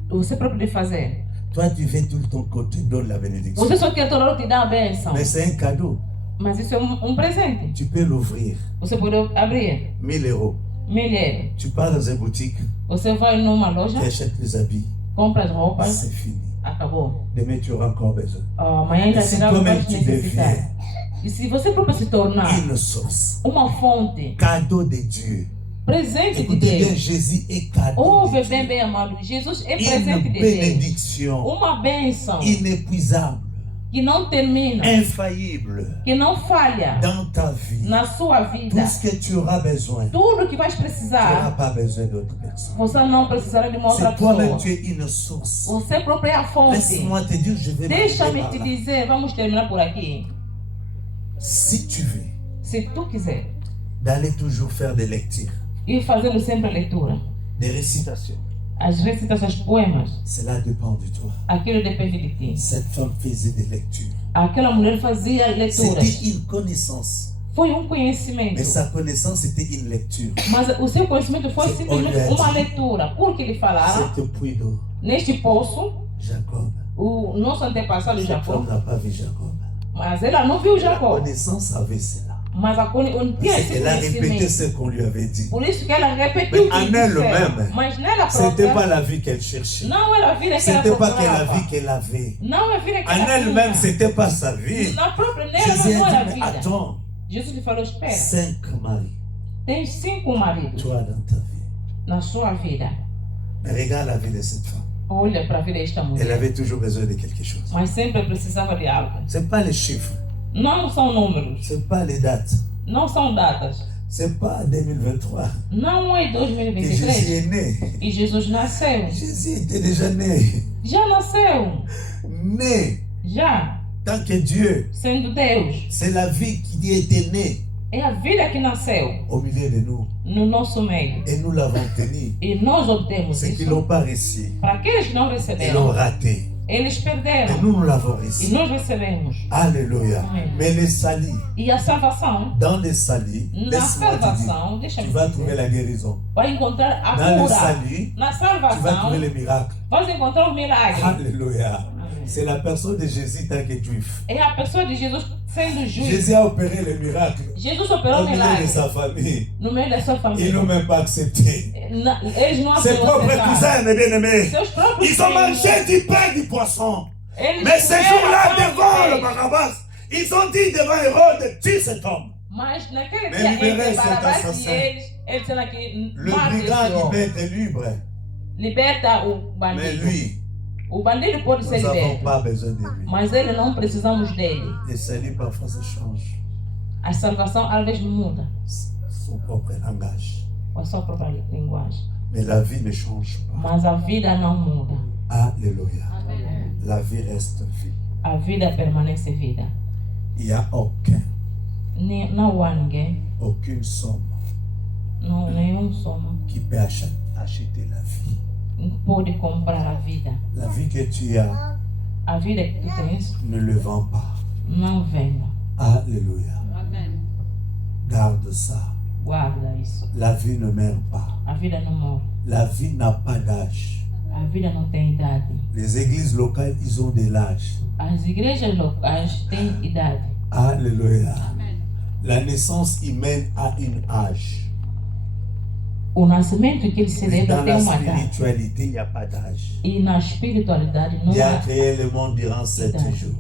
você próprio de fazer. Toi, tu fais tout ton côté, donne la bénédiction. Você só quer toda hora te dar a bênção. Mais c'est un cadeau. Mas isso é presente. Tu peux l'ouvrir. Você pode abrir. 1000 euros. 1000 euros. Tu pars dans une boutique, Você vai numa loja, tu achètes les habits. compra as roupas, C'est fini. acabou. Demain, tu auras encore besoin. Amanhã ainda E se terá toi-même mais tu necessidade. deviens E se você próprio se tornar une source, uma fonte, cadeau de Dieu. presente de Écoutez bien, Deus. Jésus est cadeau Ouve de bem, Dieu. bem amado. Jesus é presente Une de Deus. bénédiction Uma bênção inépuisable, que não termina, infaillible que não falha dans ta vie. na sua vida. Tout ce que tu auras besoin, tu Tudo que vais n'auras precisar, pas besoin d'autre personne. você não precisará de uma outra C'est toi-même, pessoa. tu es une source. Você próprio é a fonte. Laisse-moi te dire, je vais Deixa-me m'arrêter te par là. dizer, vamos terminar por aqui. Si tu veux, Se tu quiser, d'aller toujours faire des lectures, ir fazendo sempre a leitura, des récitations, as recitações, poemas, cela dépend de toi. aquilo depende de ti. Cette femme faisait des lectures. Aquela mulher fazia leituras. C'était une connaissance. Foi conhecimento. Mais sa connaissance était une lecture. Mas o seu conhecimento foi Sim, simplesmente olha, uma leitura. Porque ele falava, C'était puits d'eau. neste poço, Jacob. o nosso antepassado Cette Jacó, femme n'a pas vu Jacob. mas ela não viu La Jacó. connaissance avait cela. Mas tinha esse Elle a répété conhecimento. ce qu'on lui avait dit. Por isso que ela repetiu o Mais que en disseram. elle-même, Mas nela C'était pas própria, la vie qu'elle cherchait. não era a vida que ela C'était pas que la procurava. vie qu'elle avait. Não é a vida que En ela elle-même, tinha. c'était pas sa vie. Na própria nela Jésus não a era a dit, mais vida. attends, Jesus lhe falou, espera, 5 maris, tem 5 maridos toi dans ta vie. na sua vida. Mais regarde la vie de cette femme. Olha para a vida desta Elle mulher. avait toujours besoin de quelque chose. Mas sempre precisava de algo. C'est pas les chiffres, Não são números, c'est pas les dates, não são datas. c'est pas 2023 Não é que Jésus 2023 est né. e Jesus nasceu. Jésus était déjà né. Já nasceu, Né, já, tant que Dieu, sendo Deus. c'est la vie qui était née É a vida que nasceu au milieu de nous. no nosso meio. Et nous l'avons tenu. E nós obtemos Ceux qui isso. n'ont pas réussi, Para aqueles que não ils l'ont receberam, raté. eles Et perderam. nous, nous l'avons E réussi. nós recebemos. Alléluia. Amen. Mais les salis, E a salvação, dans les salis, na laisse-moi te dire, salvação, tu deixa-me vas dizer, trouver la guérison. vai encontrar a Dans les cura. salis, Na tu vas salvação, trouver les miracles. vai encontrar o milagre. Alléluia. C'est la personne de Jésus tant que juif. É a pessoa de Jesus sendo justo. Jésus a opéré les miracles Jesus operou au o milieu de milagre sa famille. no meio da sua Ils família. n'ont même pas accepté. Eles não Ses propres aceitaram. cousins, mes bien-aimés, Seus próprios ils ont filhos, mangé du pain et du poisson. eles Mais ce comeram jour-là, pão e devant le peixe. Barabbas, ils ont dit devant Hérode, tue cet homme. Mas naquele Mais dia, liberei entre cet Barabás e assassin. eles disseram aqui, Le mata brigand esse homem. libère est libre. Liberta o Mais bandido. lui, O bandido pode nous ser n'avons liberto, pas besoin de lui. mas ele não precisamos dele. Les saluts parfois se changent. A salvação às vezes muda Son propre langage. a sua própria linguagem, Mais la vie ne change pas. mas a vida não muda. Alléluia. La vie reste vie. A vida permanece vida. Il n'y a Não há ninguém, aucune somme não, nenhum soma qui peut acheter la vie. pode comprar a vida. La vie que tu as, A vida que tu tens ne le vends pas. não venda. Alléluia. Garde ça. Guarda isso. La vie ne meurt pas. A vida não morre. La vie n'a pas d'âge. A vida não tem idade. Les églises locales, ils ont de l'âge. As igrejas locais têm idade. Alléluia. La naissance humaine a un âge. O nascimento que ele Mais celebra dans tem la uma data. spiritualité, il n'y a pas d'âge. E na espiritualidade não Dieu a há créé le monde durant 7 jours.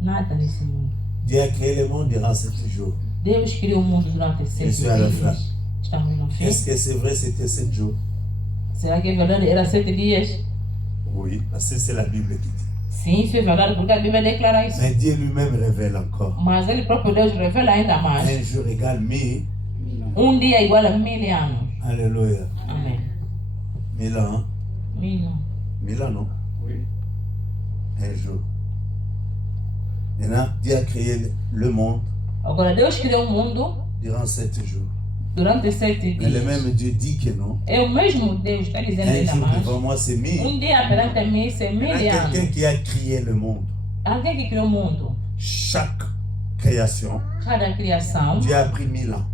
nada nesse mundo. Dieu a créé le monde durant 7 jours. Deus criou o mundo durante 7 Isso é dias. verdade. Estamos no fim. Est-ce que c'est vrai c'était 7 jours? Será que é verdade? Era 7 dias? Oui, parce que c'est la Bible qui dit. Sim, isso é verdade, porque a Bíblia declara isso. Mais Dieu lui-même révèle encore. Mas ele próprio Deus revela ainda mais. Un jour égale 1000. Dia igual a 1000 anos. Alléluia. Amém. 1000 ans. 1000 anos. 1000 ans, non? Oui. Un jour. Maintenant, Dieu a créé le monde Agora, Deus criou o mundo durant 7 jours. durante 7 Mais le dias. même Dieu dit que non. É o mesmo Deus, está dizendo Un ainda jour mais. devant moi, c'est 1000. Dia perante mim, c'est 1000 Il y a quelqu'un anos. qui a créé le monde. Alguém que criou o mundo. Chaque création, Cada criação, Dieu a pris 1000 ans.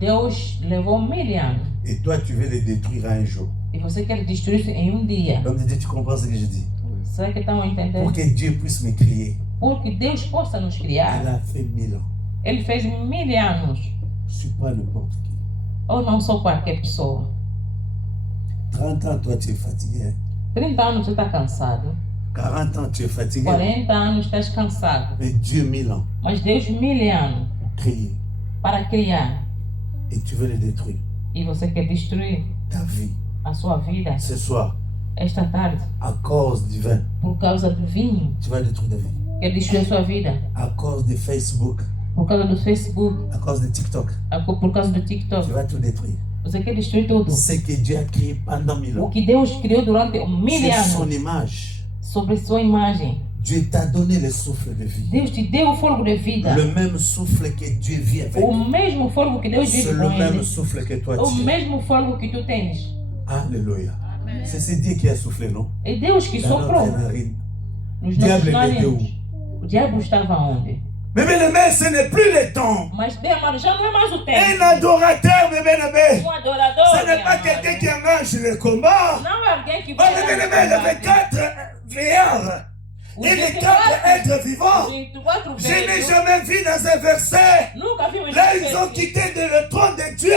Deus levou 1000 anos. Et toi, tu veux les détruire en un jour. E você quer destruir isso em dia. Comme Dieu, tu comprends ce que je dis? Será que estão a entender? Pour que Dieu puisse me créer. Porque Deus possa nos criar. Elle a fait 1000 ans. Ele fez 1000 anos. Je ne suis pas n'importe qui. Ou não sou qualquer pessoa. 30 ans, toi, tu es fatigué. Hein? 30 anos você está cansado. 40 ans, tu es fatigué. 40 anos estás cansado. Mais Dieu, 1000 ans, Mas Deus 1000 anos créé. para criar. Et tu veux le détruire. E você quer destruir Ta vie. a sua vida Ce soir, esta tarde. à cause du vin, Por causa do vinho. tu vas détruire ta vie. Quer destruir a sua vida. À cause de Facebook, Por causa do Facebook. à cause de TikTok, Por causa do tu TikTok. vas tout détruire. Você quer destruir tudo. Ce que Dieu a créé pendant 1000 O ans, que Deus criou durante 1000 c'est son anos. image. Sobre sua imagem. Dieu t'a donné le souffle de vie. Deus te deu o fôlego de vida. Le même souffle que Dieu vit avec. O mesmo fôlego que Deus C'est vive le com même ele. souffle que toi O tu as. mesmo fôlego que tu tens. Alléluia. C'est Dieu qui a soufflé, non? É Deus que Dans soprou notre narine. nos Diabo nossos ele deu. narinos. O diabo estava onde? Mais bien-aimé, ce n'est plus le temps. Mas, bem amado, já não é mais o Un tempo. adorateur, mes bien-aimés, Adorador, ce n'est bem pas amado. quelqu'un qui engage le combat. Não é alguém que Oh, vai mes bien-aimés, il y avait 4 veillards et les 4 êtres vivants. Je n'ai jamais vu dans un verset. Nunca vi um Là, ils ont quitté le trône de Dieu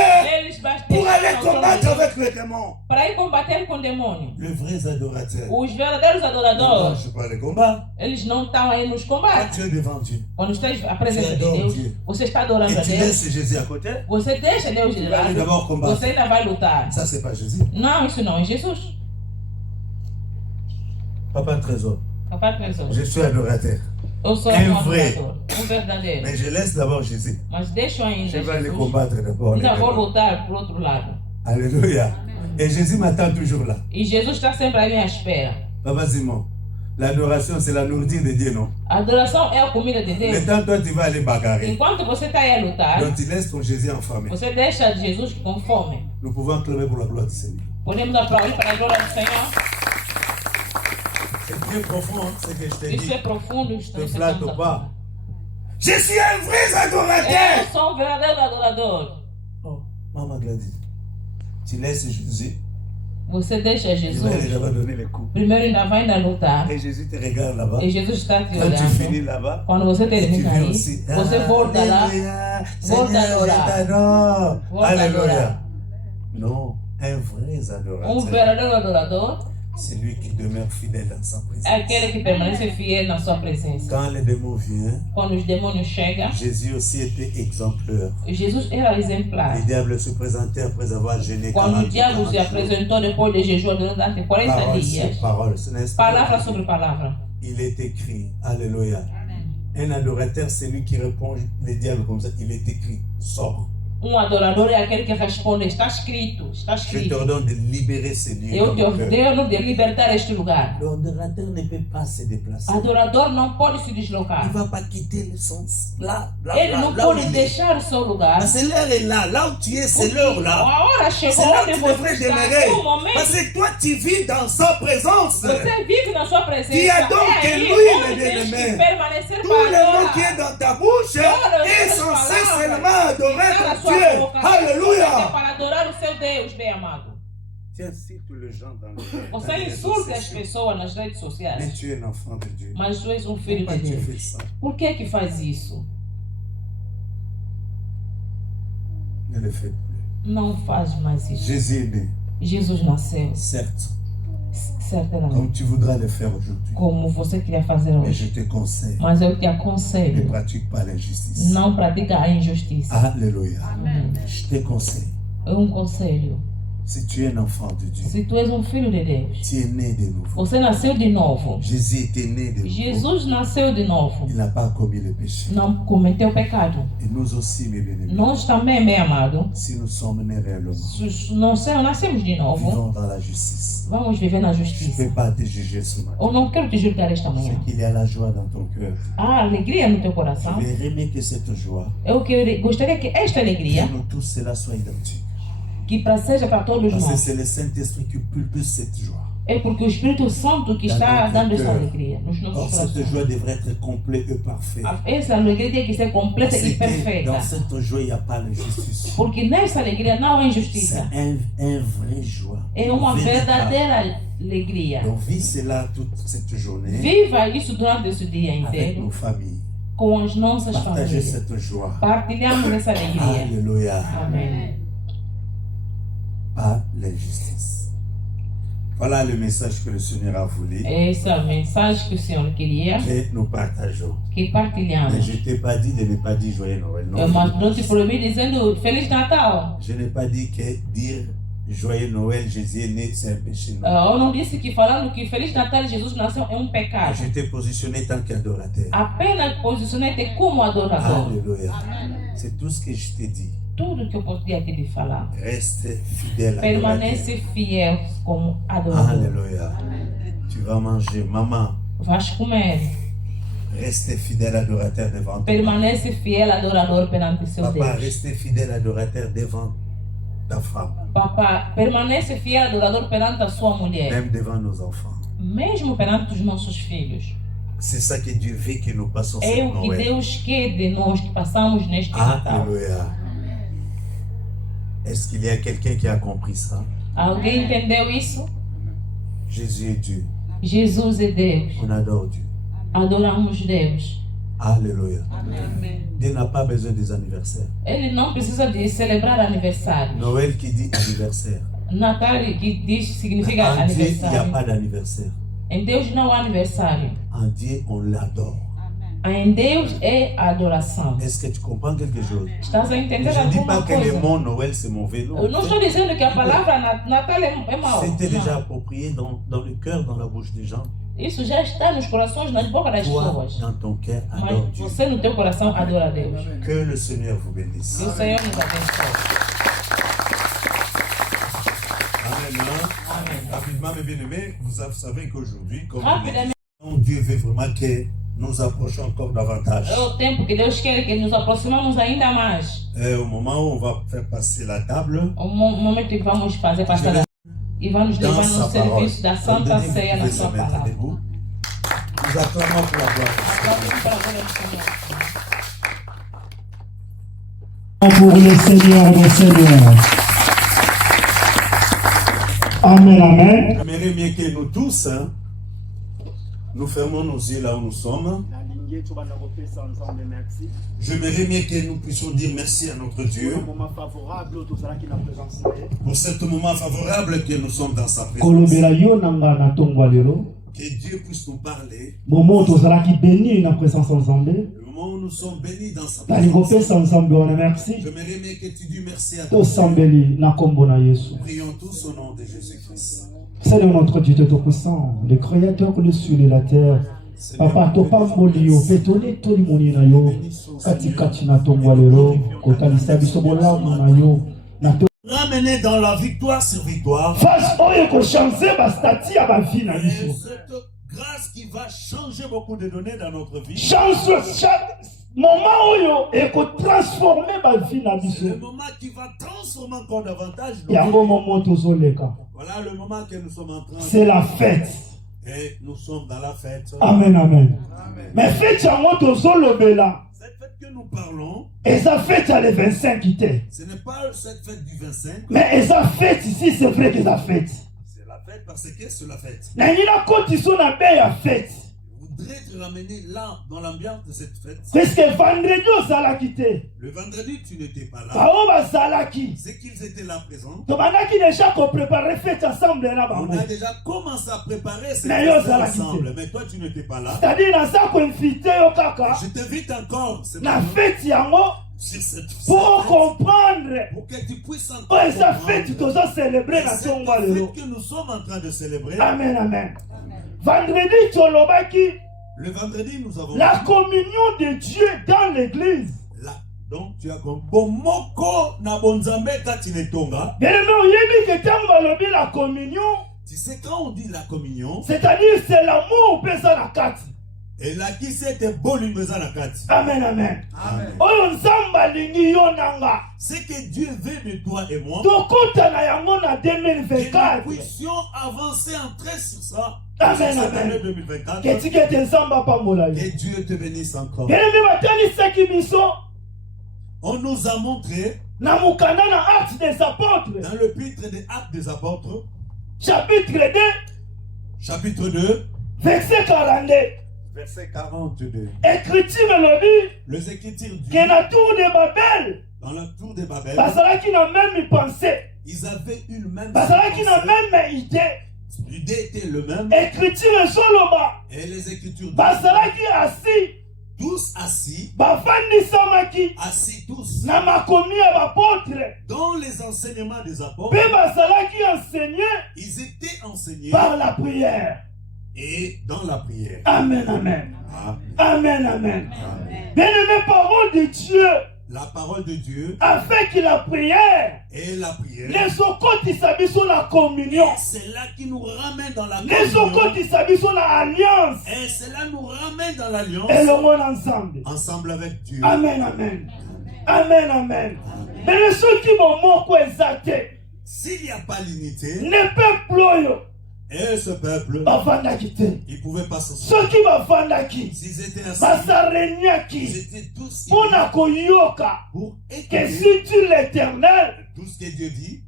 pour aller combattre avec le démon. para ir combater com o demônio. Les vrais adorateurs. Os verdadeiros Non, adoradores, je parle de combat. eles não estão aí nos Quand combates. tu es devant Dieu Quando estás à presença de adore Deus, Dieu. você está adorando et a tu Deus. laisses Jésus à côté, Você deixa Deus de tu vas aller lado. d'abord combattre. Você ainda vai lutar. Ça, c'est pas Jésus. Não, isso não é Jesus. Papa Trésor, Papai Trezor. je suis adorateur. Eu sou É um vrai. adorador. Verdadeiro. Mais je laisse d'abord Jésus. Mas deixa eu ainda Je vais aller Jesus. combattre d'abord. les Ainda vou démons. lutar pro outro lado. Alléluia. Et Jésus m'attend toujours là. E Jesus está sempre à minha espera. Papa Simon, l'adoration, c'est la nourriture de Dieu, non? A adoração é a comida de Deus. Maintenant, toi, tu vas aller bagarrer. Enquanto você está aí a lutar, Donc, tu laisses ton Jésus enfamé. você deixa Jesus com fome. Nous pouvons clamer pour la gloire du Seigneur. Podemos aplaudir para a glória do Senhor. C'est très profond, hein, ce que je te Isso dis. é profundo. Isso Te é flatte profundo. pas. Je suis un vrai Eu adorateur. sou um verdadeiro adorador. Oh, Maman Gladys, tu laisses Jésus. Você deixa Il va aller Jesus. là-bas donner les coups. Primeiro ainda vai ainda lutar. Et Jésus te regarde là-bas. E Jesus está te Quand tu finis olhando. là-bas, Quando você tu termina viens aí, aussi. você volta lá. Alléluia. Volta Seigneur, je adorar. t'adore. Volta Alléluia. adorar. Non, un vrai adorateur. verdadeiro adorador C'est lui qui demeure fidèle dans sa é présence. aquele que permanece fiel na sua presença. Quand les démons viennent, Quando os demônios chegam, Jésus aussi était exemplaire. Jesus era exemplar. Le diable se présentait après avoir jeûné Quando 40 o diabo se jours. apresentou depois de jejum durante 40 Parole dias, sur parole, ce n'est pas palavra sobre palavra. Il est écrit, alléluia. Un adorateur, c'est lui qui répond le diable comme ça. Il est écrit, sors. Adorador é aquele que responde: está escrito, está Je escrito. t'ordonne de libérer ce lieu. Eu dans te mon cœur. ordeno de libertar este lugar. L'adorateur ne peut pas se déplacer. Adorador não pode se Il ne deslocar. va pas quitter le sens. Là, Ele là, não là où pode il est. deixar o seu lugar. Parce que l'heure est là. Là où tu es, c'est l'heure là. A hora chegou C'est là onde que tu você devrais está. demeurer. No momento, Parce que toi, tu vis dans sa présence. você vive na sua presença. Tu adores É que aí lui, onde meu tens bien-aimé. que permanecer Tout para le mot adorar. qui est dans ta bouche est censé seulement adorer Está na ton sua Dieu. boca. É Alléluia. para adorar o seu Deus, bem amado. Tu insultes les gens dans le Você insulta as pessoas nas redes Mais sociais, tu es un enfant de Dieu. mas tu és um filho Pourquoi de tu fais Deus. ça? Por que que faz isso? Ne le fais plus. Não faz mais isso. Jésus est né, Jesus nasceu, certes, certamente, comme tu voudras le faire aujourd'hui. como você queria fazer Mais hoje. je te conseille, Mas eu te ne aconselho, pratique pas l'injustice. não pratica a injustiça. Alléluia. Je te conseille, É conselho. si tu es un enfant de Dieu, Se tu és um filho de Deus, tu es né de nouveau. você nasceu de novo. Jésus était né de nouveau. Jesus nasceu de novo. Il n'a pas commis le péché. Não cometeu pecado. Et nous aussi, mes bien-aimés, Nós também, bem amado, si nous sommes nés réellement, nascemos de novo. vivons dans la justice. Vamos viver na Je ne justiça. peux pas te juger ce matin. Eu não quero te julgar esta manhã. C'est qu'il y a la joie dans ton cœur. Há alegria no teu coração. Je vais aimer que cette joie, Gostaria que esta alegria, que nous tous, cela soit identique. que seja para todos Parce que nós, c'est le Saint-Esprit qui pulpuse cette joie. é porque o Espírito Santo que está dando essa alegria nos Or, nossos cette corações. joie devrait être complète et parfaite. Essa alegria tem que ser completa Parce e que perfeita. dans cette joie, il n'y a pas l'injustice. Porque nessa alegria não há C'est injustiça. un vrai joie. É uma Véritable. verdadeira alegria. Donc vis cela toute cette journée Viva isso durante esse dia avec inteiro nos familles. com as nossas Partagez famílias. cette joie. Partilhamos essa alegria. Alléluia. Amém. Pas l'injustice. Voilà le message que le Seigneur a voulu Essa mensagem que o Senhor queria que nous partageons. que Mais partilhamos. je ne t'ai pas dit de ne pas dire Joyeux Noël. Non, Mas não te proibi dizendo Feliz Natal. je n'ai pas dit que dire Joyeux Noël, Jésus est né, c'est un péché. Non. Eu não disse que falando que Feliz Natal Jesus nasceu é um pecado. Je t'ai positionné tant qu'adorateur. Apenas posicionei-te como adorador. Alléluia. C'est tout ce que je t'ai dit. Tudo que eu podia te falar. Reste fidèle à Permanece fiel como adorador. Alléluia. Tu vas manger. Maman, Vais comer. reste fidèle adorateur devant toi. Permanece fiel adorador perante seu Papa, Deus. reste fidèle adorateur devant ta femme. Papá, permanece fiel adorador perante a sua mulher. Même devant nos enfants. Mesmo perante os nossos filhos. C'est ça que Dieu veut que nous passions É cette o que Noël. Deus quer de nós que passamos neste Natal. Alléluia. Est-ce qu'il y a quelqu'un qui a compris ça? Alguém entendeu isso? Jésus est Dieu. Jesus é Deus. On adore Dieu. Adoramos Deus. Alléluia. Dieu n'a pas besoin des anniversaires. Ele não precisa de celebrar aniversário. Noël qui dit anniversaire. Natal que diz significa En Dieu, il n'y a aniversário. pas d'anniversaire. Em Deus não há aniversário. En Dieu, on l'adore. Em Deus é adoração. Est-ce que tu comprends quelque chose? Estás a entender Je ne dis alguma pas que le coisa? mot Noël, c'est mauvais. Non. Eu não estou dizendo que a palavra Natal é mau. C'était Não. déjà approprié dans le cœur, dans la bouche des gens. Isso já está nos corações, nas bocas das Toi, pessoas. dans ton cœur, adore Mas Dieu. você no teu coração adora Deus. Que le Seigneur vous bénisse. Que o Senhor nos abençoe. Amen. Hein? Amém. Rapidement, mes bien-aimés, vous savez qu'aujourd'hui, comme Rapidamente, Dieu veut vraiment que nous approchions encore davantage. é o tempo que Deus quer que nos aproximamos ainda mais. Au moment où on va faire passer la table, O momento que vamos fazer passar e vamos dans levar sa no parole. serviço da Donc, Santa vous Ceia na pouvez se sua mettre palavra. debout. Nous acclamons pour la gloire du Seigneur. Vamos para a glória do Senhor. Pour le Seigneur des Seigneurs. Amen, amen. J'aimerais bien que nous tous, hein, nous fermons nos yeux là où nous sommes. J'aimerais bien que nous puissions dire merci à notre Dieu pour ce moment favorable que nous sommes dans sa présence. Kolobela yo nanga na tongwa lelo. Que Dieu puisse nous parler. Moment tozalaki béni na présence ensemble. Le moment où nous sommes bénis dans sa Tali présence. kopesa ensemble on merci. J'aimerais bien que tu dis merci à toi. Tosambeli na kombo na Yesu. Prions tous au nom de Jésus-Christ. Seigneur notre Dieu tout-puissant, le créateur de ciel et la terre. Papa topamboli yo petone toli moni na yo. Katikati na tongwa lelo kotalisa biso bolamu na yo. Na to Ramener dans la victoire sur victoire. face oyo ko changer ba statut ya ba vie na Et biso. cette grâce qui va changer beaucoup de données dans notre vie. Chance chaque moment oyo e ko transformer ba vie na C'est biso. le moment qui va transformer encore davantage nos Yango vies. moment tozoleka. Voilà le moment que nous sommes en train C'est la fête. Et nous sommes dans la fête. Amen, amen. Mais fête yango tozolobela. Cette fête que nous parlons, Eza fête ya le 25 ite. ce n'est pas cette fête du 25. Mais eza fête ici, c'est vrai que eza fête. C'est la fête parce que c'est la fête. Na ngina kondition na be ya fête. Je voudrais te ramener là, dans l'ambiance de cette fête. Parce que vendredi ozalaki te. Le vendredi, tu n'étais pas là. Bao bazalaki. C'est qu'ils étaient là présents. Tobandaki déjà ko préparer fête ensemble na On bango. a déjà commencé à préparer cette Mais yo, fête ça l'a ensemble. quitté. Mais toi, tu n'étais pas là. C'est-à-dire naza ko inviter yo kaka Je t'invite encore ce na matin fête yango sur cette pour fête, comprendre. pour que tu puisses encore Oh, eza comprendre. fête tozo célébrer na cette tongwa lelo. fête que nous sommes en train de célébrer. Amen, amen. Vendredi tolobaki Le vendredi, nous avons la communion de Dieu dans l'église. là. Donc, tu as compris. Bomoko na bonzambe katinetonga. Bien aimé, oyebi que tango alobi la communion, Tu sais, quand on dit la communion, c'est-à-dire c'est l'amour pesa na kati. et là, qui c'était bolimeza na kati. Amen, amen. Amen. Oyo nzambe alingi yo nanga. Ce que Dieu veut de toi et moi, Tokota na yango na que nous 2024. puissions avancer, entrer sur ça. Amen, Sur cette amen. année 2024. Ketiki ete nzambe apambola yo. Que Dieu te bénisse encore. Bien aimé, batanisaki biso On nous a montré na mukanda na Actes des Apôtres, dans le pitre des Actes des Apôtres, chapitre 2, Chapitre 2, verset 42. verset 42. Écriture lobby Les Écritures que disent, la tour de Babel, dans la tour de Babel, bazalaki na même pensée, ils avaient une même bazalaki na pensée. même idée. L'idée était le même. Écriture soloba, Et les Écritures disent, bazalaki assis, tous assis, bafandisamaki assis tous, na makomi ya bapôtre, dans les enseignements des apôtres, pe bazalaki enseigné ils étaient enseignés par la prière. et dans la prière. Amen, amen. Amen. Amen, amen. Amen. Bien-aimé, parole de Dieu La parole de Dieu a fait que la prière, et la prière, les okotisa biso la communion, c'est là qui nous ramène dans la les communion. okotisa biso la alliance, Et cela nous ramène dans l'alliance et le monde ensemble. ensemble avec Dieu. Amen, amen. Amen, amen. Mais ceux qui vont moko exalté, S'il n'y a pas l'unité, ne peuple oyo, et ce peuple, bafandaki te. ils ne pouvaient pas se Ceux qui bafandaki, S'ils étaient assis, ils basarenyaki, étaient tous pona koyoka, pour que écouter si tu l'éternel, tout ce que Dieu dit,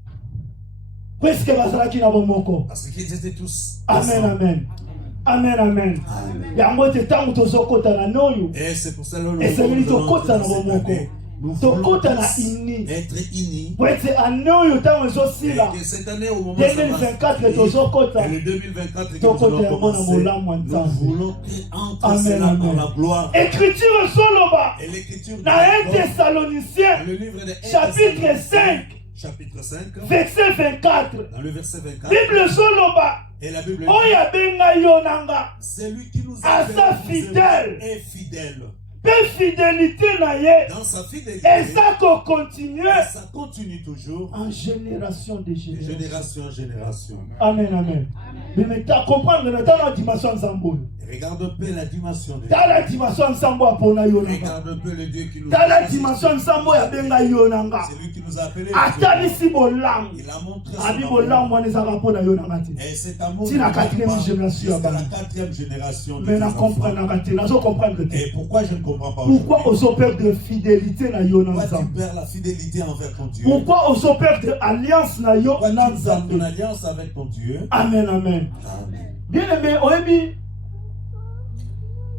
puisque basalaki na bomoko. parce qu'ils étaient tous Amen, ensemble. amen. Amen, amen. Yango te tango tozokota na noyo. Et c'est pour cela que nous Et c'est venu tokota na cette bomoko. année, nous voulons Tokota na tous ini. être unis. Pour être à noyo tango Et ezosila. que cette année, au moment où ça va 2024 se finir, tozokota. et le 2024 que nous Tokota allons yango na commencer, molamu nous nzambe. voulons entre Amen, cela dans amen. la gloire. Écriture soloba. Et l'écriture Na 1 Thessaloniciens, le livre de 1 chapitre Thessaloniciens, 5, chapitre 5, verset 24. dans le verset 24, Bible soloba. et la Bible dit, Oya benga yonanga. c'est lui qui nous À appelle, sa nous aime, fidèle. est fidèle. Pe fidélité na ye. Dans sa fidélité, Et ça qu'on continue et ça continue toujours en génération de de génération. génération en génération. Amen, amen. Mais maintenant, comprendre que dans la dimension de Zambo. Et regarde un peu la dimension de Dieu. Dans la dimension de Zambo, apona yonanga. Regarde un peu le Dieu qui nous Dans la a dimension de Zambo, ya benga yonanga. C'est lui qui nous a appelés. Atalisi bolang. Il a montré Abi son bolang, amour. moi, les arapona yonanga. Et cet amour Si la ne part quatrième pas génération, jusqu'à la Abba. 4e génération de Mais tes na enfants. comprendre que nazo comprendre que Et pourquoi je ne comprends pas pourquoi aujourd'hui? on s'opère de fidélité na yo na Pourquoi tu Nzambe? perds la fidélité envers ton Dieu? Pourquoi on s'opère de alliance na yo Pourquoi na tu perds ton Nzambe? alliance avec ton Dieu? Amen, amen. Amen. Bien aimé, oyebi,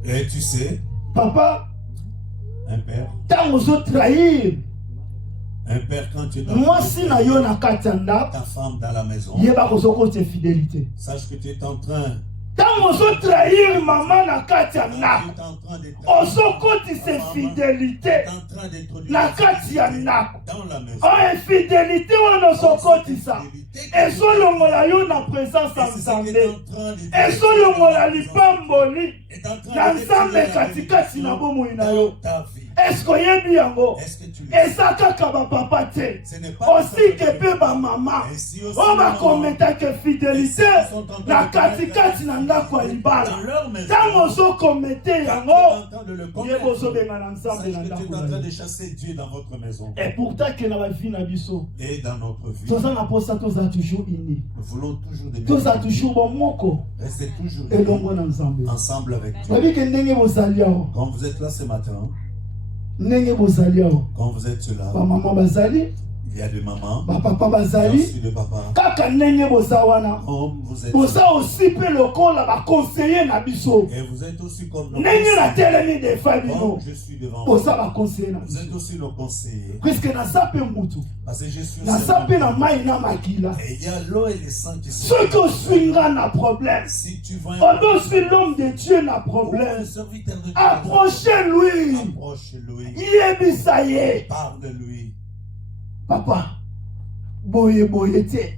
Et tu sais, papa, un père, tant ozo trahir, quand tu es dans moi si na yo na katanda, ta femme dans la maison, yeba kozo kote fidélité. sache que tu es en train, Tant ozo trahir maman na katanda, tu es en train de ozo kote se fidélité d'introduire na la kati ya fidélité ndako. dans la maison. Oh, infidélité wana ozo kotisa. Ezolongola yo na présence ya Nzambe. Ezolongola lipamboli na Nzambe katikati na bomoi na yo. Est-ce que oyebi yango? Eza kaka bapapa te. Aussi ke mpe bamama oyo bakometaka fidélité na katikati na ndako ya libala. Ntango ozokomete yango, ye bozobenga na Nzambe na Tu es ndako en na train yo. de chasser Dieu dans votre maison Et pourtant ke na bavi na biso et dans notre vie. toza na posa toza toujours ini, Nous voulons toujours des toza toujours bomoko rester toujours elongo na Nzambe. ensemble avec Dieu. Oyebi ke ndenge bozali awa, Quand vous êtes là ce matin, ndenge bozali awa, quand vous êtes là, bamama bazali, il y a des mamans, bapapa il y a bazali, aussi des papas. kaka ndenge boza wana Comme vous êtes boza aussi mpe lokola baconseiller na biso, et vous êtes aussi comme nos ndenge na conseillers. telemi defa bino Comme je suis devant vous, boza baconseiller na vous biso, êtes aussi nos conseillers. puisque naza mpe mutu, Parce que je suis naza mpe na mai na makila. et il y a l'eau et le sang qui sont. Soki oswi nga na problème, Si tu vois oyo oswi l'homme de Dieu na un problème, serviteur de Dieu, approchez-lui, approche-lui, yebisa ye, parle de lui. papa boye boye te,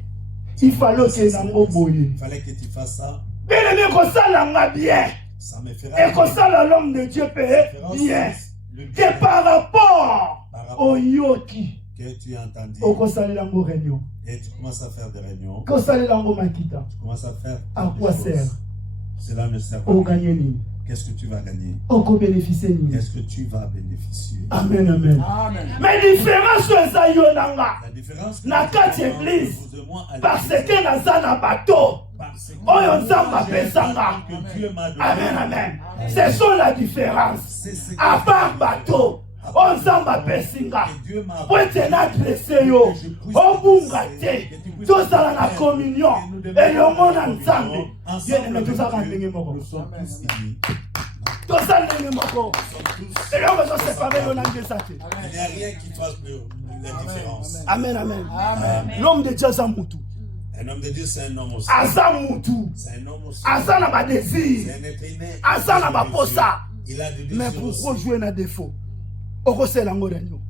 ifale oke nango boye, Il fallait que tu fasses ça. belemi ekosala nga bien, Ça me fera ekosala l'homme de Dieu mpe bien, ke par rapport oyoki que tu as entendu okosalela yango réunion, et tu commences à faire des réunions, kosalela yango makita, tu commences à faire à quoi des choses. sert? Cela ne sert à rien. Oganye nini? Qu'est-ce que tu vas gagner? Okobénéficie nini? Qu'est-ce que tu vas bénéficier? Amen, amen. Mais différence eza yo nanga, La différence Na que kati nous avons église, entre vous et moi à parce l'église, que naza na bato, parce que oyo Nzambe j'ai apesanga. que Dieu m'a donné. Amen, amen. C'est ça la différence. C'est ce que À part bateau, o nzambe apesinga que Dieu m'a po ete nadrese yo obunga te tozala na communion elongo na nzambe yeneme tozalaka ndenge moko nous sommes tous unis. toza ndenge moko elongo ezosepare yo na ngeza te. Il n'y a rien qui fasse la différence. Amen, amen. L'homme de Dieu aza mutu. Un homme de Dieu, c'est un homme aussi. Aza mutu. C'est un homme aussi. Aza na ba désir. C'est un être humain. Aza na ba posa. Il a des Mais désirs pourquoi aussi. jouer na défaut? Okosela ngo réunion.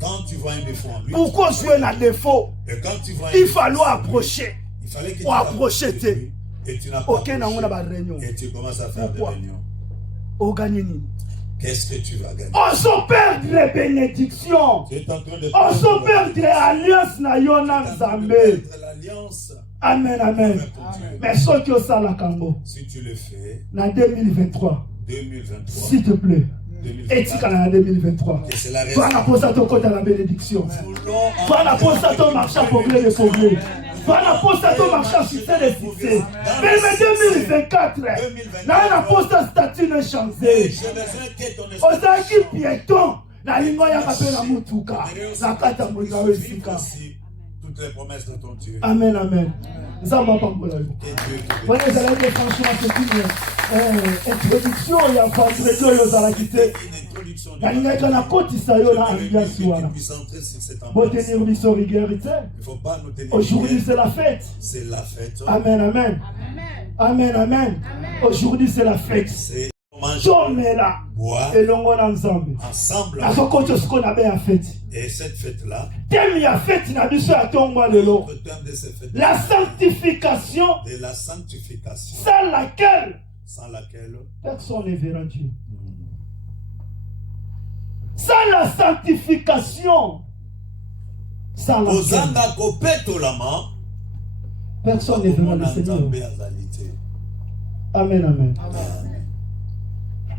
Quand tu vois un défaut en lui, Pourquoi jouer na défaut? et quand tu vois un Il défaut fallait en lui, approcher. il fallait que tu Ou approcher te. et tu n'as pas Ok, na ngo na ba approché. réunion. Et tu commences à faire des Pourquoi? réunions. O gagner nini? Qu'est-ce que tu vas gagner? On se perd les bénédictions. Tu es en train de On se perd l'alliance na yo na Nzambe. perdre l'alliance Amen, amen. avec ton Dieu. Mais ce qui osala kango Si tu le fais, na 2023, 2023, s'il te plaît. 2024, Etika na 2023. que c'est la Toi, raison. na posa to kota la bénédiction. Voulons Toi, na posa to marcher à progrès de progrès. Toi, na posa to marcher à succès de succès. Mais 2024, na posa statut ne Et changé. j'ai besoin que ton esprit Ozaki piéton. Na lingua ya kape na mutuka. Na kata mwina vive wesika. aussi toutes les promesses de ton Dieu. Amen, amen. Nzamba pambola yo. Que Dieu te Voilà, bénisse. vous allez dire franchement, c'est une introduction. Il y a pas de Dieu, vous allez quitter. Une introduction du Nalingaka na kotisa yo na ambiance que wana. tu puisses entrer sur cette Bon ambiance. tenir biso rigueur, tu sais. Il ne faut pas nous tenir Aujourd'hui, rigueur. c'est la fête. C'est la fête. Amen, amen. Amen, amen. Aujourd'hui, c'est la fête. C'est manger, Tomela. boire Elongo na nzambe. ensemble. Nazokoto siko na be ya fête. Et cette fête-là, Thème ya fête na biso ya tongwa lelo. le thème de cette fête, La sanctification de la sanctification, sans laquelle sans laquelle personne ne verra Dieu. Sans la sanctification, sans laquelle Ozanga kopetolama, personne ne verra le Seigneur. Nzambe azalite. Amen, amen.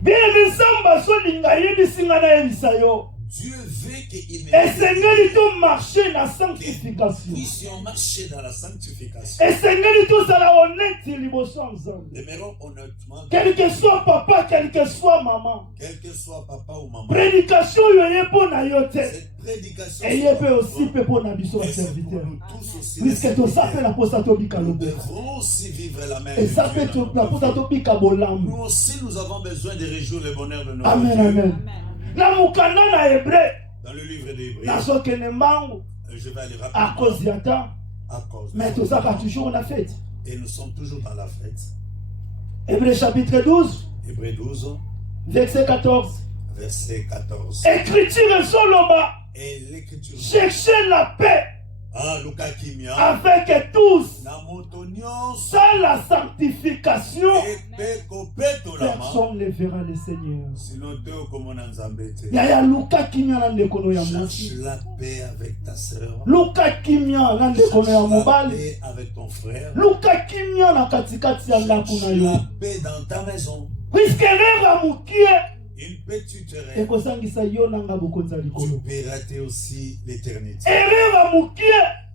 Bien aimé, Samba, so linga yebisinga na yebisa yo. Dieu veut qu'il Esengeli to marcher na sanctification. puissions marcher dans la sanctification. Esengeli to sala honnête liboso nzambe. Demeurons honnêtement, Quel que soit papa, quel que soit maman. quel que soit papa ou maman. Prédication yo ye po na yo te. Cette prédication, Et ye pe aussi pe po na biso et ba c'est pour serviteur. nous tous aussi. Puisque to sape la posa to bika Nous lobo. devons aussi vivre la même Et vie. sape to la posa to bika bolambo. Nous aussi, nous avons besoin de réjouir le bonheur de notre Amen, Dieu. amen. Na mukanda na hébreu. Dans le livre des Hébreux, Nazokende mbangu je vais aller à rapidement cause ya temps. à cause de Mais ça. tout ça va toujours la fête. Et nous sommes toujours dans la fête. Hébreu chapitre 12, Hébreux 12, verset 14. verset 14. Écriture soloba, Et l'écriture. cherchez la paix Ah, Luka Kimia. avec tous. Namotonio. Sans la sanctification, Epe kopeto lama. personne ne verra le Seigneur. Sinon, te okomona nzambete. Yaya Luka kimia na ndekono ya Cherche mwasi. la paix avec ta sœur. Luka kimia na ndekono ya Cherche la mobali. paix avec ton frère. Luka kimia na katikati ya ndako na Cherche yo. la paix dans ta maison. Puisque reva mukie Une petite erreur. ekosangisa yo nanga bokonzi ya Tu likolo. peux rater aussi l'éternité. Ereva mukie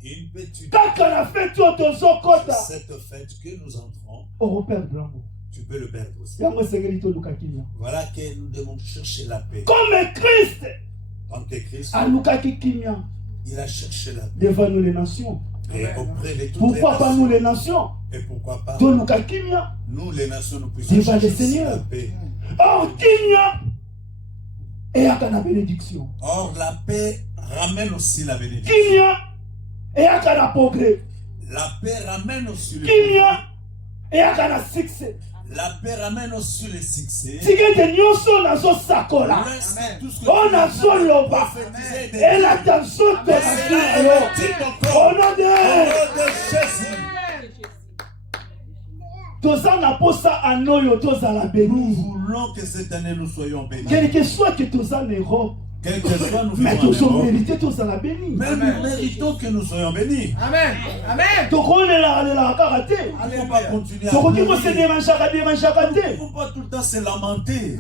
Une petite kaka na feti oyo tozokota cette fête que nous entrons, okoperdre yango. tu peux le perdre aussi. Yango esengeli toluka kimia. Voilà que nous devons chercher la paix. Comme Christ Tant que Christ, alukaki kimia il a cherché la paix. devant nous les nations. Et auprès de toutes Pourquoi pas les nous nations. les nations? Et pourquoi pas Toluka kimia. nous les nations, nous puissions Devant le chercher aussi Seigneur. la paix. Or kimia eyaka na bénédiction. Or, la paix ramène aussi la bénédiction. Kimia eyaka na progrès. La paix ramène aussi le Kimia eyaka na succès. La paix ramène aussi le succès. Tikete nyonso nazosakola. Laisse tout ce que On tu a as soloba. prophétisé de Et la Dieu. tension te C'est rassure là yo. où tu ton Au corps. nom Au de nom de Jésus. toza na posa anoyo tozala Nous béni. voulons que cette année nous soyons bénis. Quel que soit que toza na Europe, Quel que soit nous mais vivons en tozo Europe, mérité tozala béni. mais nous méritons que nous soyons bénis. Amen. Amen. tokolelaka kaka te. Il ne faut pas continuer à tokoki pleurer. kose dérangeaka Nous te. ne pouvons pas tout le temps se lamenter.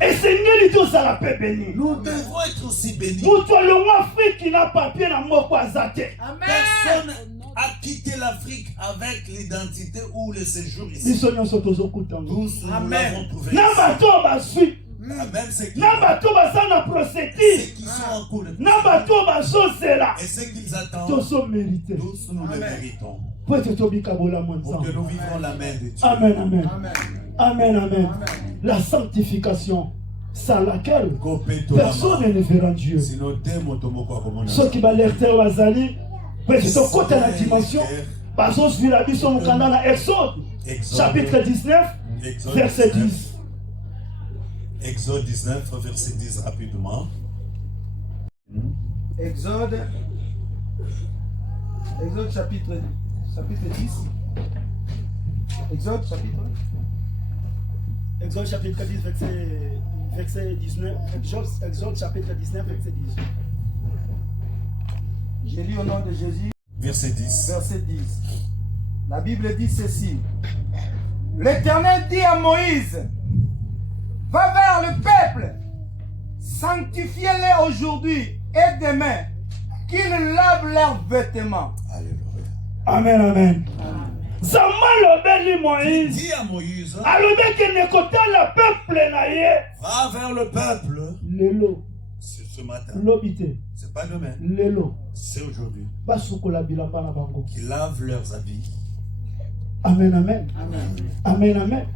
esengeli tozala mpe béni. Nous devons être aussi bénis. moto alongwa afriki na papie na moko aza te. Personne a quitté l'Afrique avec l'identité ou le séjour ici. biso nyonso tozokutanga Tous nous Amen. l'avons trouvé na ici. bato oyo bazwi Même ceux qui, na bato baza na ceux procédure, qui sont en cours de na bato bazozela, et ceux qu'ils attendent, tozo mérité. tous nous le méritons. Po ete tobika bolamu Pour que nzambe. nous vivrons la main de Dieu. Amen, amen. Amen, amen. La sanctification, sans laquelle personne ne verra Dieu. Sinon, demo tomoko akomona. Ceux qui balerter bazali, peut-être côté la dimension, bazos vila biso mukanda na Exode, chapitre 19, Exode verset 19. 10. Exode 19, verset 10 rapidement. Exode chapitre 10. Exode chapitre. Exode chapitre 10, verset 19. Exode chapitre 19, verset 10. Je lis au nom de Jésus. Verset 10. Verset 10. La Bible dit ceci. L'Éternel dit à Moïse, va vers le peuple, sanctifiez-les aujourd'hui et demain, qu'ils lavent leurs vêtements. Alléluia. Amen, amen. Zama lobeli Moïse, Dis à Moïse, alobeki nekotala peuple na ye. va vers le peuple. Lelo, C'est ce matin. lobite, C'est pas demain. lelo, C'est aujourd'hui. basukola bilamba na bango. Qu'ils lavent leurs habits. Amen, amen. Amen, amen.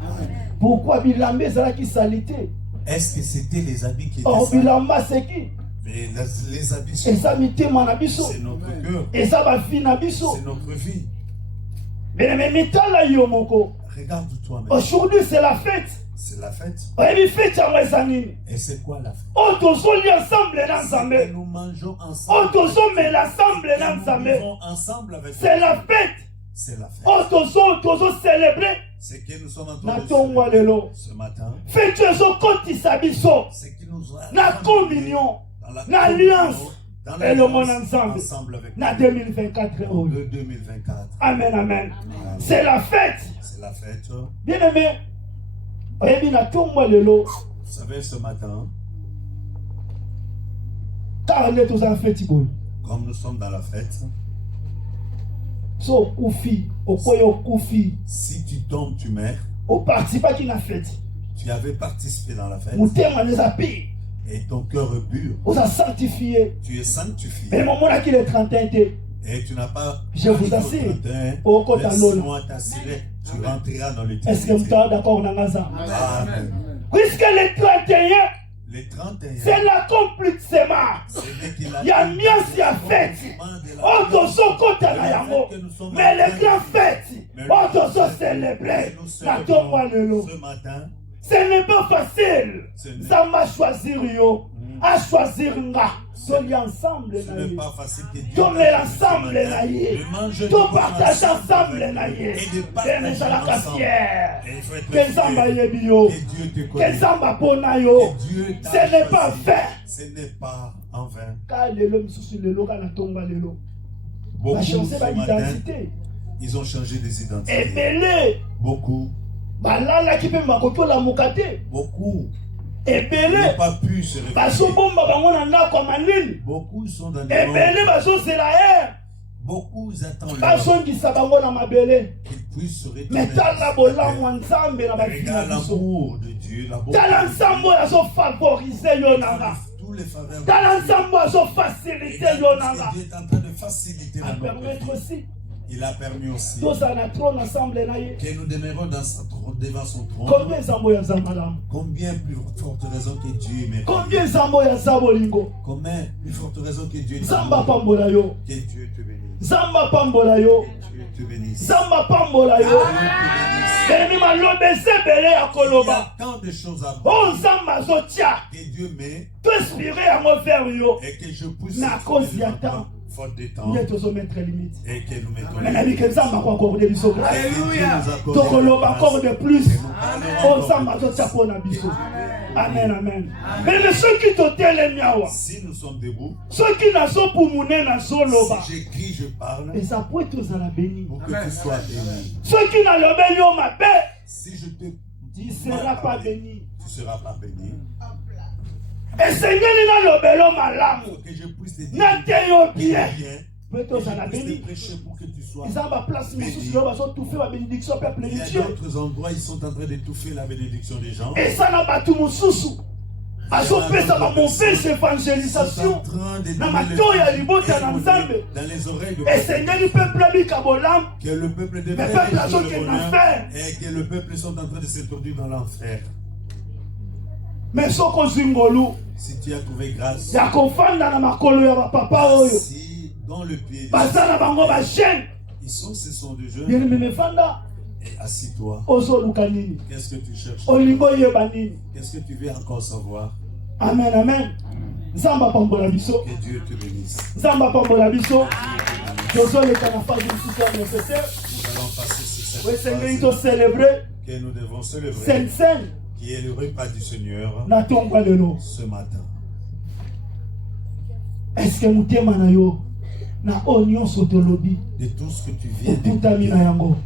Pourquoi bilamba ezalaki salité? Est-ce que c'était les habits qui étaient Or sales? bilamba seki, Mais les habits sont... eza mitema na biso, C'est notre cœur. eza bafi na biso. C'est notre vie. Mais mitala yo moko. Regarde-toi même. Aujourd'hui c'est la fête. C'est la fête. Oyebi fête yango eza nini? Et c'est quoi la fête? Oyo tozolia ensemble na C'est que Nzambe, nous mangeons oyo ensemble. tozomela ensemble Et na nous Nzambe, vivons ensemble avec c'est Dieu. la fête. C'est la fête. Oyo tozocélébrer C'est que nous sommes en na train de tongo célébrer lelo. ce matin. Fête ezokotisa biso C'est qui nous a na ramenés communion, dans la na communion, alliance dans et le monde l'alliance ensemble ensemble avec na Dieu. 2024 En oyo. 2024. Amen, amen. Amen. C'est la fête. C'est la fête. Bien aimé, oyebi na tongo lelo, Vous savez, ce matin, car le toza fête boy. comme nous sommes dans la fête, So okufi, okoyo okufi, si tu tombes, tu meurs. oparticipaki na fête. Tu avais participé dans la fête Motema neza pi, et ton cœur est pur. oza sanctifié. Tu es sanctifié Mais momonaki le 31 te. et tu n'as pas. Je vous arrivé au assure, 31, au côté de l'eau. laisse-moi t'assurer, tu rentreras dans Est-ce que l'éternité. vous êtes d'accord na ngaza? Amen. Puisque le 31, Les 31, c'est l'accomplissement. ce n'est que la Il y a mieux à fête. Oh, tozo kota na yango. Mais les grandes fêtes, oh, tozo célébrer. Na tomba lelo. Ce matin, Ce n'est pas facile. Zama choisir yo. A choisir nga. Toli ensemble ce na n'est ye. pas facile que Dieu To mets ensemble na ye. de manger To de partage boire ensemble na ye. et de Bene partager zalaka ensemble. fier. Et il faut être Que Nzamba fier. yebi yo. Que Dieu te Que connaît. Nzamba pona yo. Que Dieu t'a Ce n'est pas choisi. fait. Ce n'est pas en vain. Ka lelo misusu lelo kana tonga lelo. Beaucoup Ba ce changer ba matin, identité. ils ont changé des identités. Ebele. Beaucoup, Balalaki mpe makotola mokate. beaucoup Ebele. n'ont pas pu se réveiller. Bazobomba bango na ndako ya malili. Beaucoup sont dans des Ebele moments. bazozela ye. Beaucoup attendent Bazongisa bango na mabele. qu'ils puissent se retourner. Mais tala bolamu ya Nzambe na bafili na Regarde biso. l'amour de Dieu, l'amour Tala de Dieu. Nzambe oyo azofavorize yo nanga. Tous les faveurs de Tala Dieu. Nzambe oyo azofacilite Regarde yo ce que nanga. Dieu est en train de faciliter dans notre Apermettre vie. aussi. Il a permis aussi Tozala na trône ensemble na ye. que nous demeurons dans sa trône, devant son trône. Combien Nzambe oyo aza malamu? Combien plus forte raison que Dieu est merveilleux. Combien Nzambe oyo aza bolingo? Combien plus forte raison que Dieu est Nzambe amour. apambola yo. Que Dieu te bénisse. Nzambe apambola yo. Que Dieu te bénisse. Nzambe apambola yo. Dieu te bénisse. Belemi maloba eza ebele ya Il y koloba. a tant de choses à Oyo voir Nzambe azotia. que Dieu met Toinspire yango vers yo. et que je puisse Na cause ya temps. faute de temps Nde tozomettre limite. et que nous mettons Mais nayebi ke Nzambe akoakorde biso grâce. Alléluia. Tokoloba encore de plus. Oyo Nzambe azotia mpo na biso. Amen, amen. Mais soki totelemi awa, Si nous sommes debout, soki nazopumune nazoloba, si j'écris, je parle eza po ete ozala béni. pour que tu sois béni. Soki nalobeli yo mabe, Si je te tu seras pas béni. tu seras pas béni. Esengeli nalobeli yo malamu, Pour que je puisse te dire nate yo que bien. tu viens, Po ete que ozala je puisse béni. te prêcher pour que tu sois. Eza baplace mosusu yo bazotufe babénédiction ya peuple Il y de a Dieu. d'autres endroits, ils sont en train d'étouffer la bénédiction des gens. Eza na bato mosusu azopesa ba mauvaise évangélisation na matoi ya libota na nzambe esengeli peuple abika bolamu que le peuple le devrait peuple être sur le azokende na bonheur enfer. et que le peuple sont en train de s'étourdir dans l'enfer. Mais soko ozwi ngolu Si tu as trouvé grâce, ya kofanda na makolo ya bapapa oyo si dans le pied baza na bango bagene ce sont des jeunes, bien-aimé mefanda et assis-toi. ozoluka nini Qu'est-ce que tu cherches? olingi oyeba nini. Qu'est-ce que tu veux encore savoir? Amen, amen. Nzambe apambola biso, Que Dieu te bénisse. nzambe apambola biso. tozoleka na phase mosusu ya nécessaire Nous allons passer sur oyo cette esengeli phase tocélébre que nous devons célébrer, sen qui est le repas du Seigneur na ntongo ya lelo. ce matin. Eske motema na yo na oyo nyonso tolobi De tout ce que tu viens okutami na yango,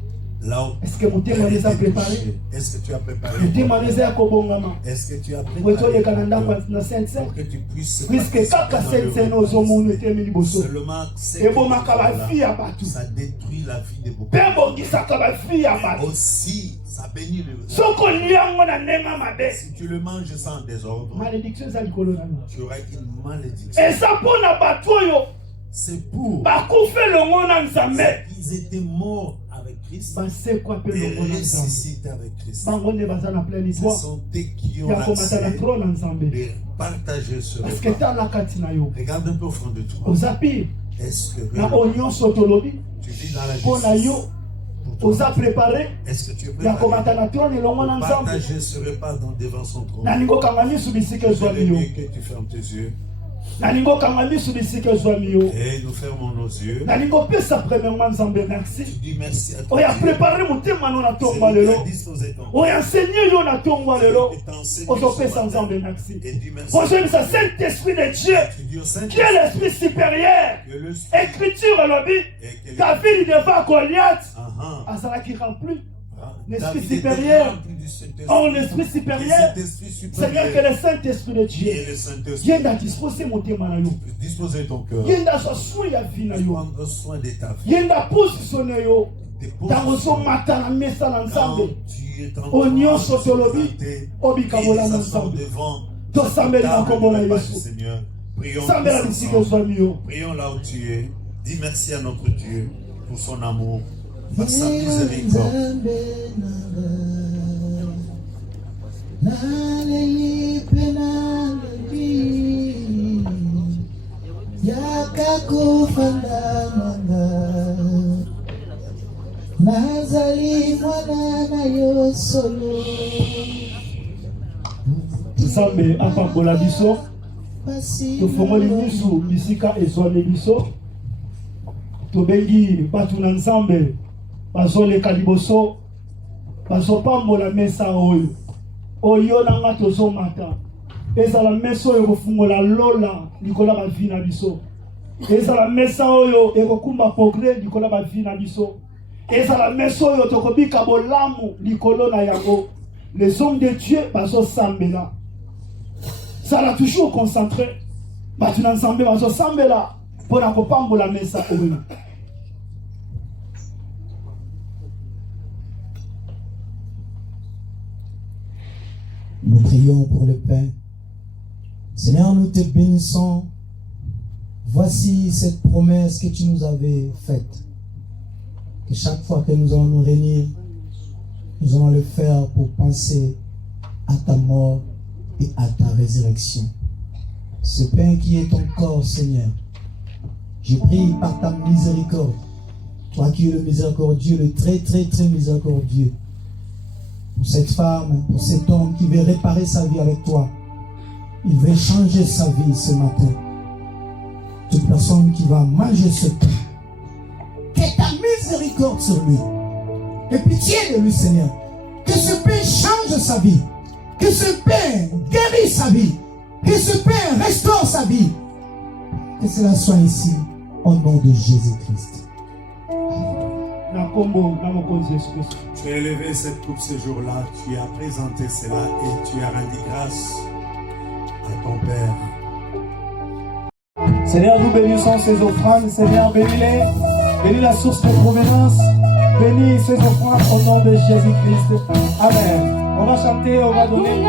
là où eske motema na eza préparé, est-ce que tu as préparé? motema na eza ya kobongama Est-ce que tu as oyo préparé toleka na ndako ton cœur na sen pour que tu puisses puiske kaka sen ozomona etemi liboso seulement ebomaka bafi ya bato ça détruit la vie de beaucoup. mpe ebongisaka bafi ya bato. Aussi, ça bénit le. Soko liango na ndenge mabe, Si tu le manges sans désordre, malédiction eza likolo na yo. tu auras une malédiction. Eza mpona bato oyo C'est pour bakufa elongo na nzambe, ils étaient morts avec Christ basekwa mpe et elongo na nzambe. ressuscités avec Christ. Bango nde baza na plein Ce histoire sont eux qui ont ya komata na accès tro na nzambe. de partager ce Parce que repas. tala kati na yo Regarde un peu au fond de toi. oza pire Est-ce que na oyo nyonso tolobi tu vis dans la mpo na yo justice? Pour toi. oza préparé Est-ce que tu es ya préparé komata na trône elongo na pour nzambe. partager ce repas devant son trône? nalingi okanga miso bisika C'est ezwami mieux yo, que tu fermes tes yeux nalingi okanga miso bisika ezwami yo, et nous fermons nos yeux. nalingi opesa premièrement nzambe Tu merci dis merci à toi. oyo aprépare motema no na C'est ntongo ya lui qui lelo, a disposé ton oyo enseigné yo na ntongo ya lelo, Et t'enseigne ozopesa ce matin. nzambe merci. Et dis merci. ozobisa Saint-Esprit de Dieu Tu dis au qui Saint-Esprit est l'esprit supérieur. que le Spirit Écriture elobi et que David devant Goliath Ah, azalaki rempli. ah. L'esprit David était supérieur. rempli du Saint-Esprit. Or l'esprit Et supérieur, Saint-Esprit Seigneur, que supérieur le Saint-Esprit de Dieu et le Saint-Esprit yenda dispose motema na yo, disposer ton cœur. yenda zwa soin ya vie na yo, Prendre soin de ta vie. yenda positionne yo Dépose ntango ozomata na mesa na quand nzambe tu es en oyo train nyonso de tolobi se planter obika et bola de na s'asseoir nzambe devant tosambeli na la nkombo na table du Yesu, Seigneur. Prions sambela tous bisika ensemble. ezwami yo. Prions là où tu es. Dis merci à notre Dieu pour son amour, pour sa miséricorde. Nzambe apambola biso, tofongoli miso bisika ezwami biso, tobengi bato na nzambe bazoleka liboso, bazopambola mesa oyo oyo nanga tozomata, ezala mesa oyo kofungola lola likola bavi na biso, ezala mesa oyo ekokumba progrès likola bavi na biso, ezala mesa oyo tokobika bolamu likolo na yango. Les hommes de Dieu bazosambela, ça l'a toujours concentré. Bato na nzambe bazosambela mpona kopambola mesa oyo. Nous prions pour le pain. Seigneur, nous te bénissons. Voici cette promesse que tu nous avais faite. Que chaque fois que nous allons nous réunir, nous allons le faire pour penser à ta mort et à ta résurrection. Ce pain qui est ton corps, Seigneur, je prie par ta miséricorde, toi qui es le miséricordieux, le très très très miséricordieux, pour cette femme, pour cet homme qui veut réparer sa vie avec toi. Il veut changer sa vie ce matin. Toute personne qui va manger ce pain, que ta miséricorde sur lui, et pitié de lui, Seigneur, que ce pain change sa vie, que ce pain guérisse sa vie, que ce pain restaure sa vie. Que cela soit ici, au nom de Jésus-Christ. Tu as élevé cette coupe ce jour-là, tu as présenté cela et tu as rendu grâce à ton Père. Seigneur, nous bénissons ces offrandes. Seigneur, bénis-les. Bénis la source de provenance. Bénis ces offrandes au nom de Jésus-Christ. Amen. On va chanter, on va donner.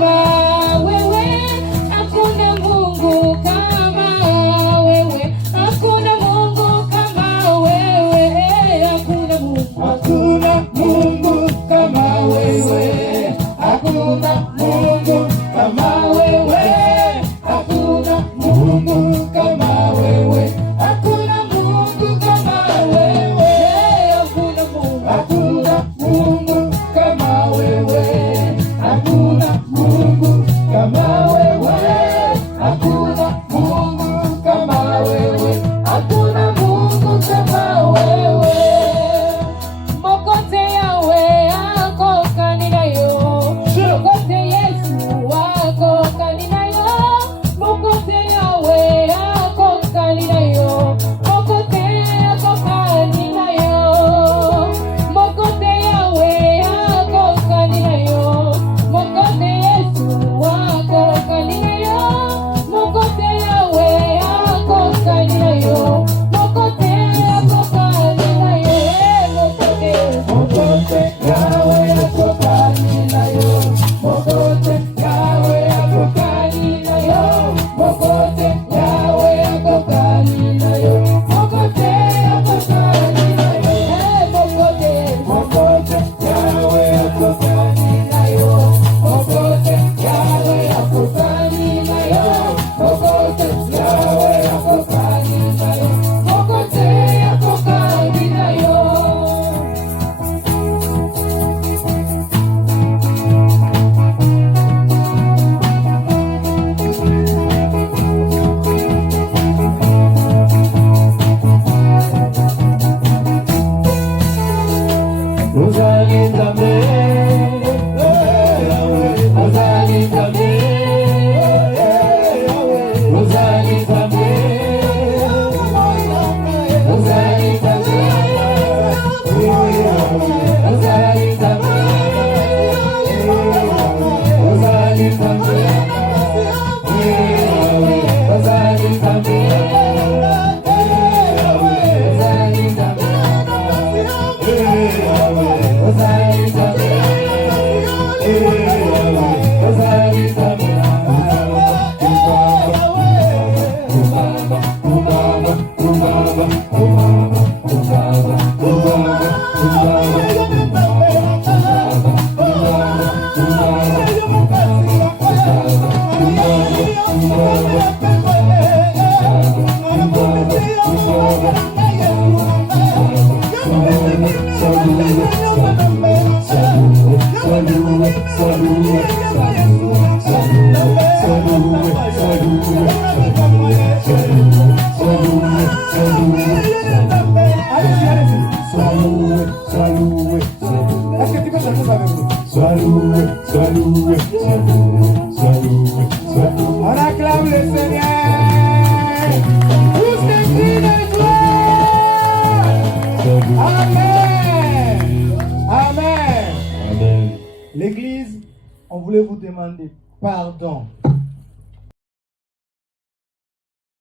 kama wewe, hakuna Mungu kama wewe, hakuna Mungu kama wewe, hakuna Mungu, Hakuna Mungu kama wewe, hakuna Mungu kama wewe, hakuna Mungu kama wewe, hakuna Mungu kama wewe, hakuna Mungu, hakuna Mungu kama wewe, hakuna Mungu kama wewe, hakuna Mungu kama wewe, hakuna Mungu kama wewe. Mokote yawe ako kaninayo, mokote Yesu wako kaninayo, mokote yawe ako kaninayo, mokote ako kaninayo, mokote yawe ako kaninayo, mokote Yesu wako kaninayo, mokote yawe ako kaninayo, mokote ako kaninayo, mokote Mokote yawe yako kaninayo, mokote yawe yako kaninayo, mokote yawe yako kaninayo, mokote yako kaninayo, mokote yawe yako kaninayo, mokote yawe yako kaninayo, mokote yawe yako kaninayo, mokote yako kaninayo. On acclame le Seigneur. Tous les cris de gloire. Amen. Amen. L'Église, on voulait vous demander pardon